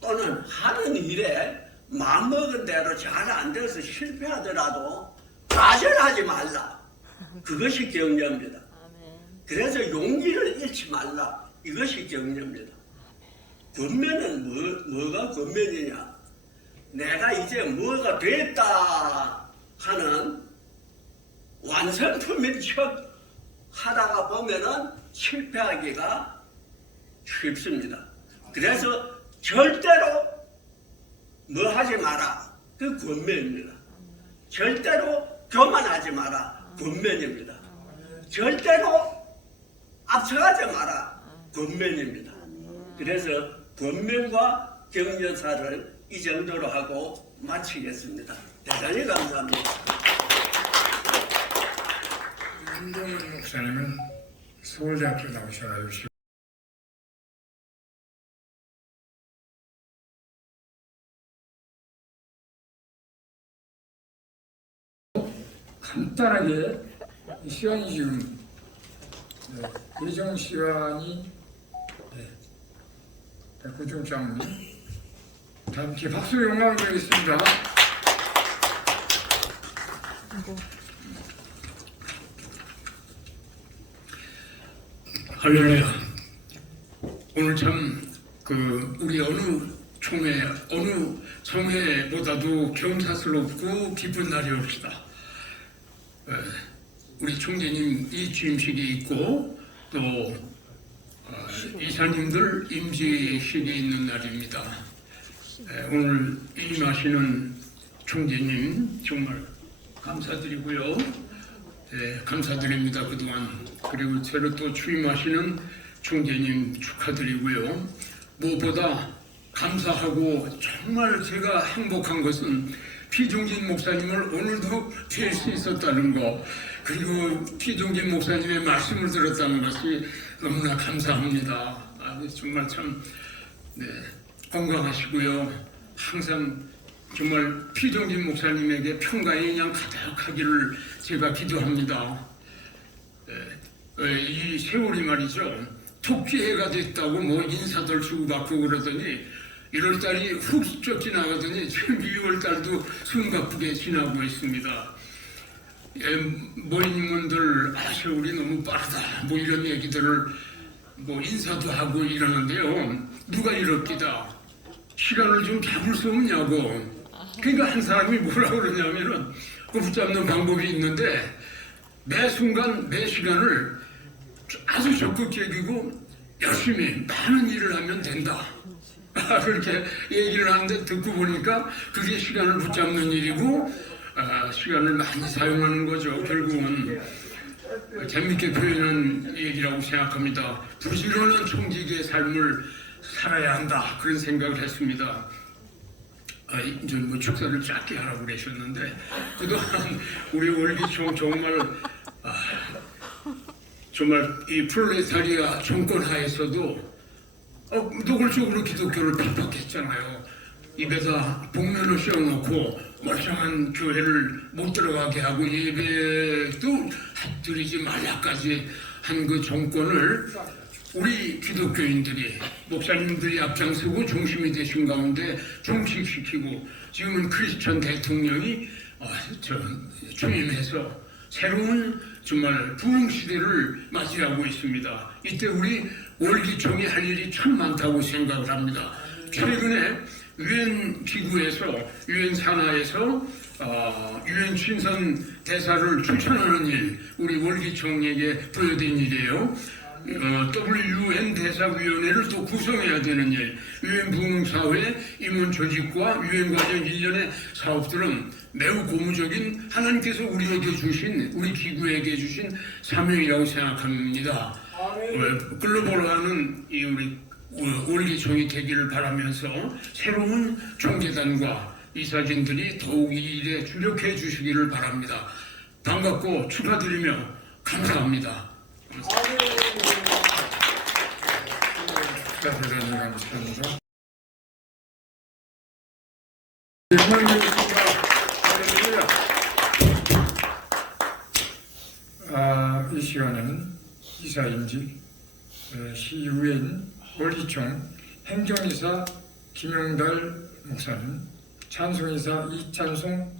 또는 하는 일에 마음먹은 대로 잘 안 돼서 실패하더라도 좌절하지 말라. 그것이 격려입니다. 그래서 용기를 잃지 말라. 이것이 격려입니다. 권면은 뭐가 권면이냐? 내가 이제 뭐가 됐다 하는 완성품인 척 하다가 보면은 실패하기가 쉽습니다. 그래서 절대로 뭐 하지 마라. 그 권면입니다. 절대로 교만하지 마라. 권면입니다. 절대로 앞서가지 마라. 권면입니다. 그래서 권면과 격려사를 이 정도로 하고 마치겠습니다. 대단히 감사합니다. 김동은 목사님은 서울대학교 나오셔가지고 간단하게 시간이 지금 예정 시간이 구중장님 다 함께 박수 영광을 드리겠습니다. 할렐루야. 오늘 참 우리 어느 성회보다도 경사스럽고 기쁜 날이옵시다. 우리 총재님 이 취임식이 있고 또 이사님들 임직식이 있는 날입니다. 오늘 임하시는 총재님 정말 감사드리고요. 감사드립니다. 그동안. 그리고 새로 또 취임하시는 총재님 축하드리고요. 무엇보다 감사하고 정말 제가 행복한 것은 피종진 목사님을 오늘도 뵐 수 있었다는 거, 그리고 피종진 목사님의 말씀을 들었다는 것이 너무나 감사합니다. 정말 참 건강하시고요. 항상 정말 피종진 목사님에게 평강이 그냥 가득하기를 제가 기도합니다. 이 세월이 말이죠. 토끼해가 됐다고 뭐 인사들 주고받고 그러더니 1월달이 훅 지나가더니 지금 2월달도 숨가쁘게 지나고 있습니다. 모임원들 세월이 너무 빠르다 뭐 이런 얘기들을 뭐 인사도 하고 이러는데요. 누가 이럽니다. 시간을 좀 잡을 수 없냐고. 그러니까 한 사람이 뭐라 그러냐면은 붙잡는 방법이 있는데 매 순간 매 시간을 아주 적극적이고 열심히 많은 일을 하면 된다. 그렇게 얘기를 하는데 듣고 보니까 그게 시간을 붙잡는 일이고 시간을 많이 사용하는 거죠. 결국은 재밌게 표현한 얘기라고 생각합니다. 부지런한 총직의 삶을 살아야 한다. 그런 생각을 했습니다. 이제 뭐 축사를 짧게 하라고 그러셨는데 그동안 우리 월기총 정말 이 프롤레타리아 정권 하에서도 노골적으로 기독교를 핍박했잖아요. 입에다 복면을 씌워놓고 멀쩡한 교회를 못 들어가게 하고 예배도 드리지 말라까지 한 그 정권을 우리 기독교인들이 목사님들이 앞장서고 중심이 되신 가운데 종식시키고 지금은 크리스천 대통령이 취임해서 새로운 정말 부흥 시대를 맞이하고 있습니다. 이때 우리 월기총이 할 일이 참 많다고 생각을 합니다. 최근에 유엔 기구에서 유엔 산하에서 유엔 신선 대사를 추천하는 일 우리 월기총에게 부여된 일이에요. WUN 대사위원회를 또 구성해야 되는 일, 유엔 부흥사회 임원 조직과 유엔 관련 일련의 사업들은 매우 고무적인 하나님께서 우리에게 주신 우리 기구에게 주신 사명이라고 생각합니다. 글로벌화는 이 우리 월기총이 되기를 바라면서 새로운 총재단과 이사진들이 더욱 이 일에 주력해 주시기를 바랍니다. 반갑고 축하드리며 감사합니다. 대단히 감사합니다. 이 시간에는 이사임직 시유엔 월기총 행정이사 김용달 목사님, 찬송이사 이찬송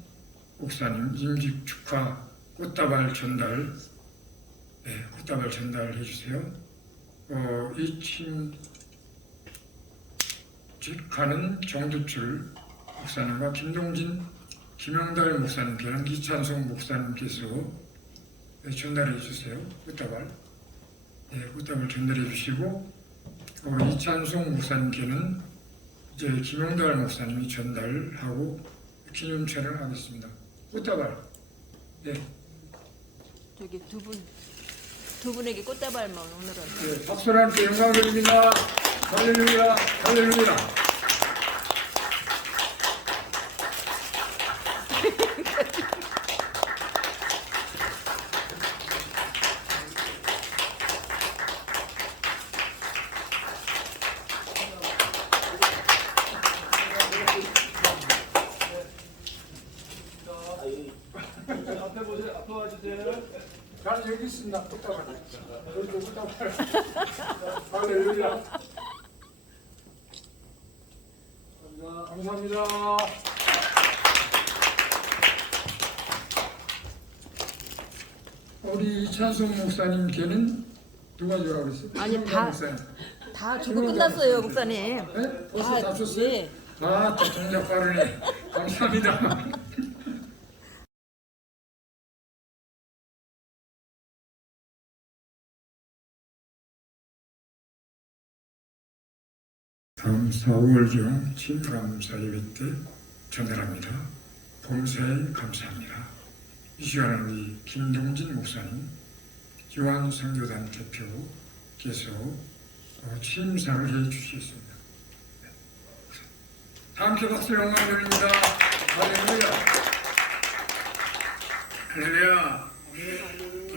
목사님 임직 축하 꽃다발 전달 꽃다발 전달해 주세요. 이 취임직하는 정두출 목사님과 김용달 목사님께는 이찬송 목사님께서 전달해 주세요. 꽃다발. 꽃다발 전달해 주시고 이찬송 목사님께는 이제 김용달 목사님이 전달하고 기념 촬영하겠습니다. 꽃다발. 저기 두 분에게 꽃다발만 오늘은. 박수로 함께 영광 드립니다. 할렐루야, 할렐루야. 저는 여기 있습니다. 똑딱하라. 여기도 똑딱하라. 할렐루야. 감사합니다. 우리 이찬송 목사님께는 누가 주라고 그랬어? 아니, 김용남 다- 목사님. 다 주고 끝났어요, 목사님. 네? 벌써 다 썼어요? 네. 아, 또 정작 빠르네. 감사합니다. 다음 4월 중 진감사 예배 때 전달합니다. 봉사에 감사합니다. 이 시간은 우리 김동진 목사님, 유한선교단 대표께서 취임사를 해주시겠습니다. 다 함께 박수 영광 드립니다. 할렐루야. 할렐루야.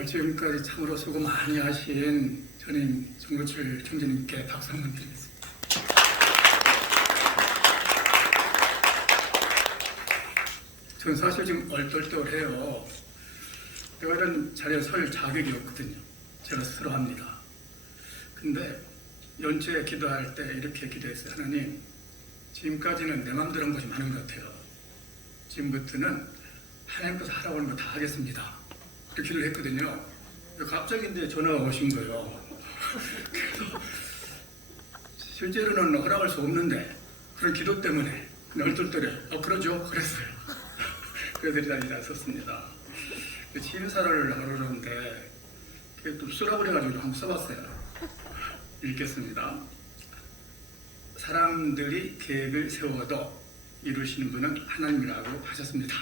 지금까지 참으로 수고 많이 하신 전임 정거철 총재님께 박수 한번 드리겠습니다. 저는 사실 지금 얼떨떨해요. 내가 이런 자리에 설 자격이 없거든요. 제가 스스로 합니다. 근데 연초에 기도할 때 이렇게 기도했어요. 하나님, 지금까지는 내 맘대로 한 것이 많은 것 같아요. 지금부터는 하나님께서 하라고 하는 거 다 하겠습니다. 이렇게 기도를 했거든요. 갑자기 이제 전화가 오신 거예요. 그래서 실제로는 허락할 수 없는데 그런 기도 때문에 얼떨떨해. 그러죠. 그랬어요. 그래서 이 자리에 섰습니다. 취임사를 하러 그러는데 좀 쓸어버려가지고 한번 써봤어요. 읽겠습니다. 사람들이 계획을 세워도 이루시는 분은 하나님이라고 하셨습니다.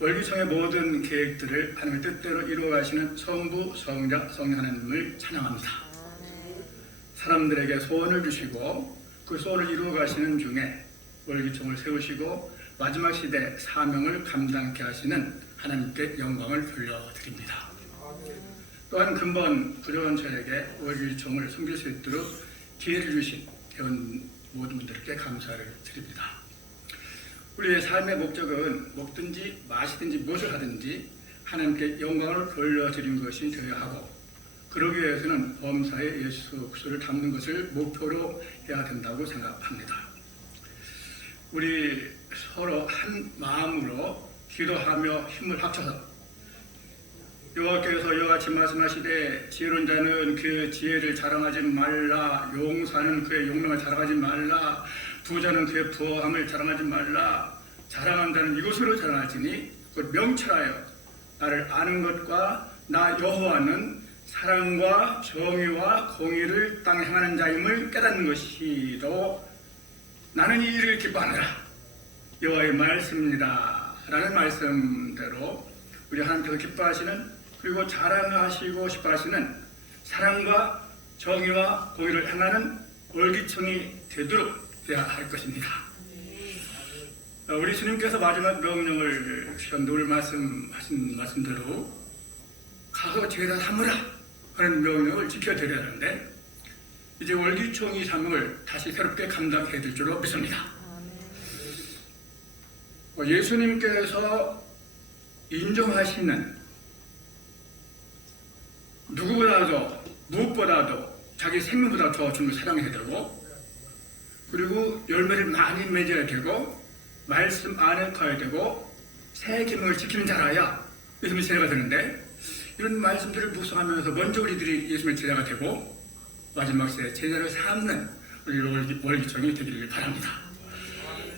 월기청의 모든 계획들을 하나님의 뜻대로 이루어가시는 성부, 성자, 성령 하나님을 찬양합니다. 사람들에게 소원을 주시고 그 소원을 이루어가시는 중에 월기청을 세우시고 마지막 시대 사명을 감당케 하시는 하나님께 영광을 돌려드립니다. 또한 근본 부조원철에게 월기청을 섬길 수 있도록 기회를 주신 대원 모든 분들께 감사를 드립니다. 우리의 삶의 목적은 먹든지 마시든지 무엇을 하든지 하나님께 영광을 돌려드리는 것이 되어야 하고, 그러기 위해서는 범사에 예수 그리스도를 담는 것을 목표로 해야 된다고 생각합니다. 우리 서로 한 마음으로 기도하며 힘을 합쳐서 여호와께서 이와 같이 말씀하시되 지혜로운 자는 그 지혜를 자랑하지 말라, 용사는 그의 용맹을 자랑하지 말라, 부자는 그의 부함을 자랑하지 말라, 자랑한 자는 이것으로 자랑하지니 곧 명철하여 나를 아는 것과 나 여호와는 사랑과 정의와 공의를 땅에 행하는 자임을 깨닫는 것이로 나는 이 일을 기뻐하노라. 여호와의 말씀입니다 라는 말씀대로 우리 하나님께서 기뻐하시는, 그리고 자랑하시고 싶어하시는 사랑과 정의와 공의를 행하는 월기청이 되도록 해야 할 것입니다. 우리 주님께서 마지막 명령을 늘 말씀하신 말씀대로 가서 죄다 삼으라 하는 명령을 지켜드려야 하는데, 이제 월기청이 사명을 다시 새롭게 감당해야 될 줄로 믿습니다. 예수님께서 인정하시는, 누구보다도 무엇보다도 자기 생명보다 더 주님을 사랑해야 되고, 그리고 열매를 많이 맺어야 되고, 말씀 안에 가야 되고, 새 계명을 지키는 자라야 예수님의 제자가 되는데, 이런 말씀들을 묵상하면서 먼저 우리들이 예수님의 제자가 되고 마지막 시대 제자를 삼는 우리 월기청이 되기를 바랍니다.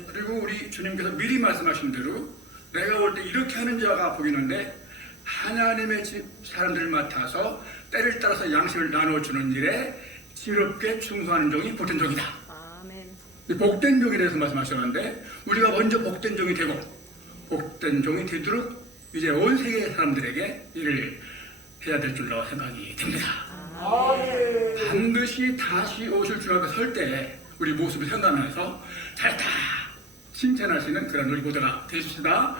그리고 우리 주님께서 미리 말씀하신 대로 내가 올 때 이렇게 하는 자가 보이는데, 하나님의 집 사람들을 맡아서 때를 따라서 양식을 나눠주는 일에 지롭게 충성하는 종이 복된 종이다. 아멘. 복된 종에 대해서 말씀하셨는데, 우리가 먼저 복된 종이 되고 복된 종이 되도록 이제 온 세계의 사람들에게 일을 해야 될 줄로 생각이 됩니다. 반드시 다시 오실 주 앞에 설 때 우리 모습을 생각하면서 잘했다 칭찬하시는 그런 우리 모두가 되십시다.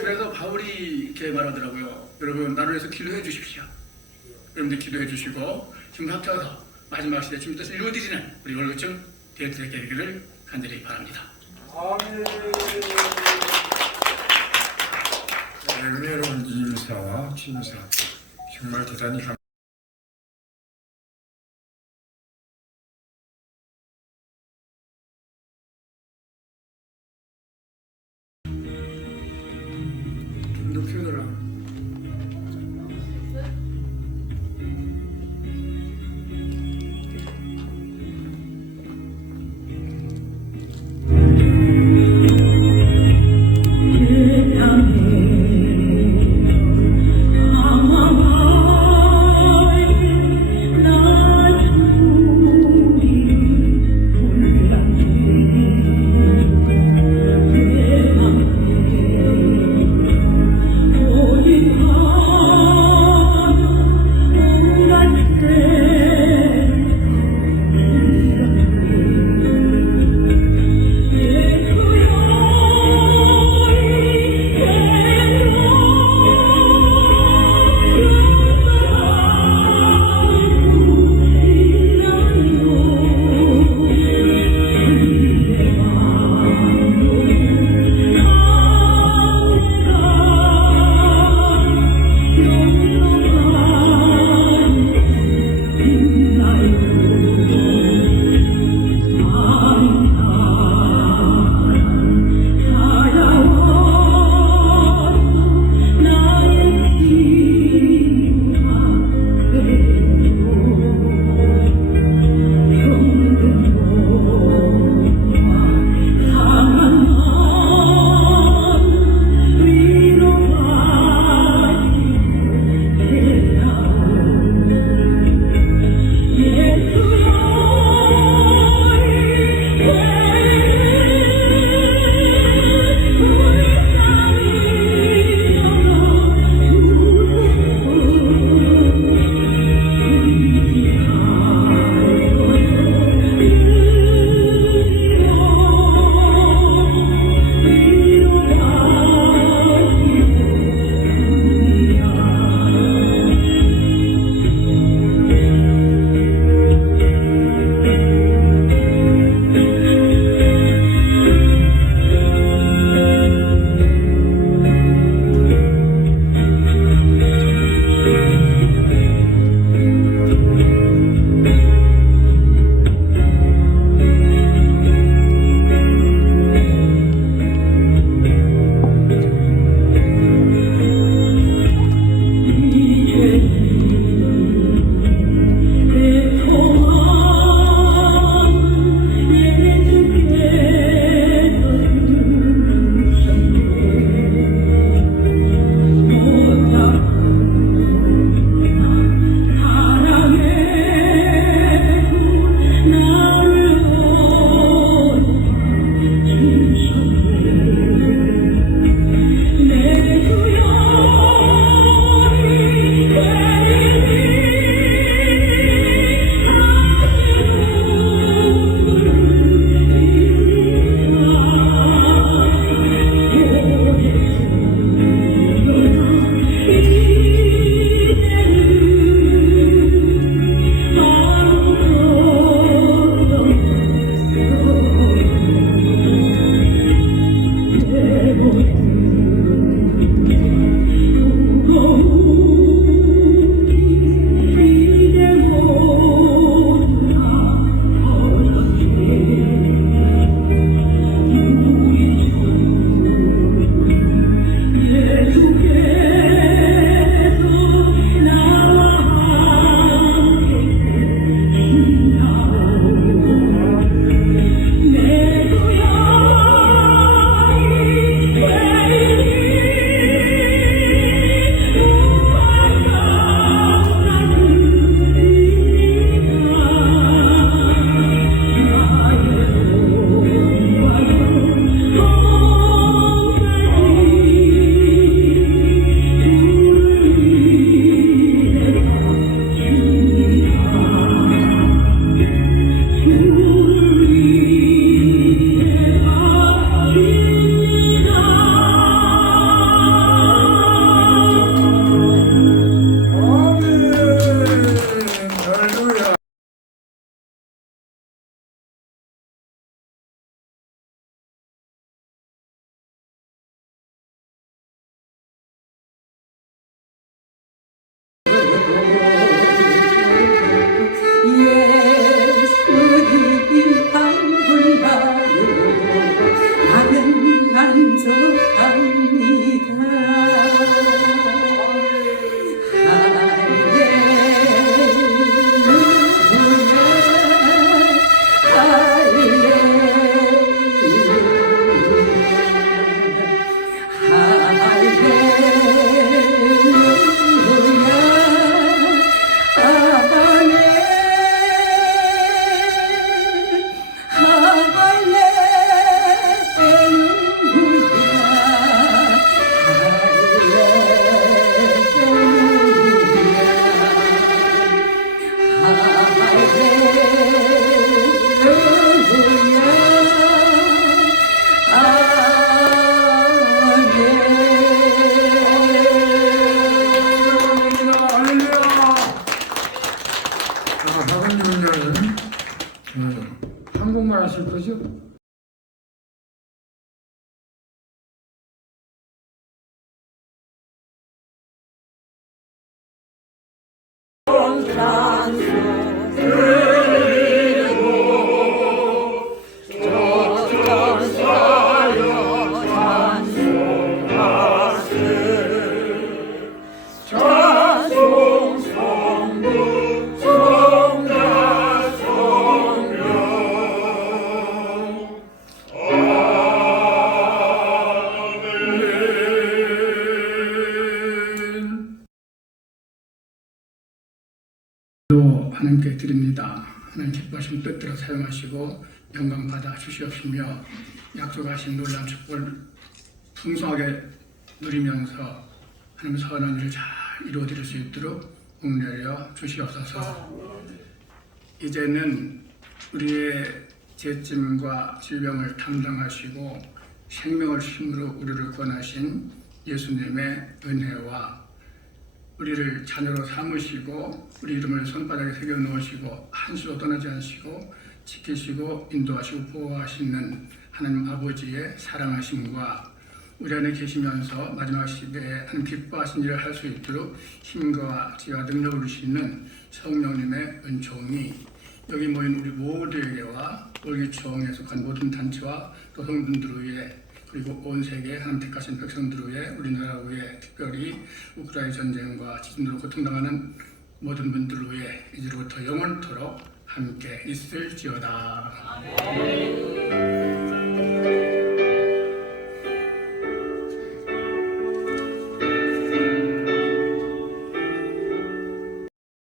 그래서 바울이 이렇게 말하더라고요. 여러분, 나를 위해서 기도해 주십시오. 여러분들 기도해 주시고 지금 합쳐서 마지막 시대 주님 뜻을 이루어드리는 우리 월급청 대회들의 계기를 간절히 바랍니다. 아멘. 은혜로운 인사와 친사 정말 대단히 좀 높여달라. 하나님께 드립니다. 하나님 기뻐하신 뜻대로 사용하시고 영광 받아 주시옵시며 약속하신 놀라운 축복을 풍성하게 누리면서 하나님 선한 일을 잘 이루어드릴 수 있도록 옥내려 주시옵소서. 이제는 우리의 죄짐과 질병을 담당하시고 생명을 힘으로 우리를 구원하신 예수님의 은혜와 우리를 자녀로 삼으시고 우리 이름을 손바닥에 새겨 놓으시고 한시도 떠나지 않으시고 지키시고 인도하시고 보호하시는 하나님 아버지의 사랑하심과 우리 안에 계시면서 마지막 시대에 하나님 기뻐하신 일을 할 수 있도록 힘과 지혜와 능력을 주시는 성령님의 은총이 여기 모인 우리 모두에게와 올기총에 속한 모든 단체와 또 성분들 위에 그리고 온 세계 하나님 택하신 백성들 위에 우리나라 위에 특별히 우크라이나 전쟁과 지진으로 고통당하는 모든 분들 위에 이제로부터 영원토록 함께 있을지어다.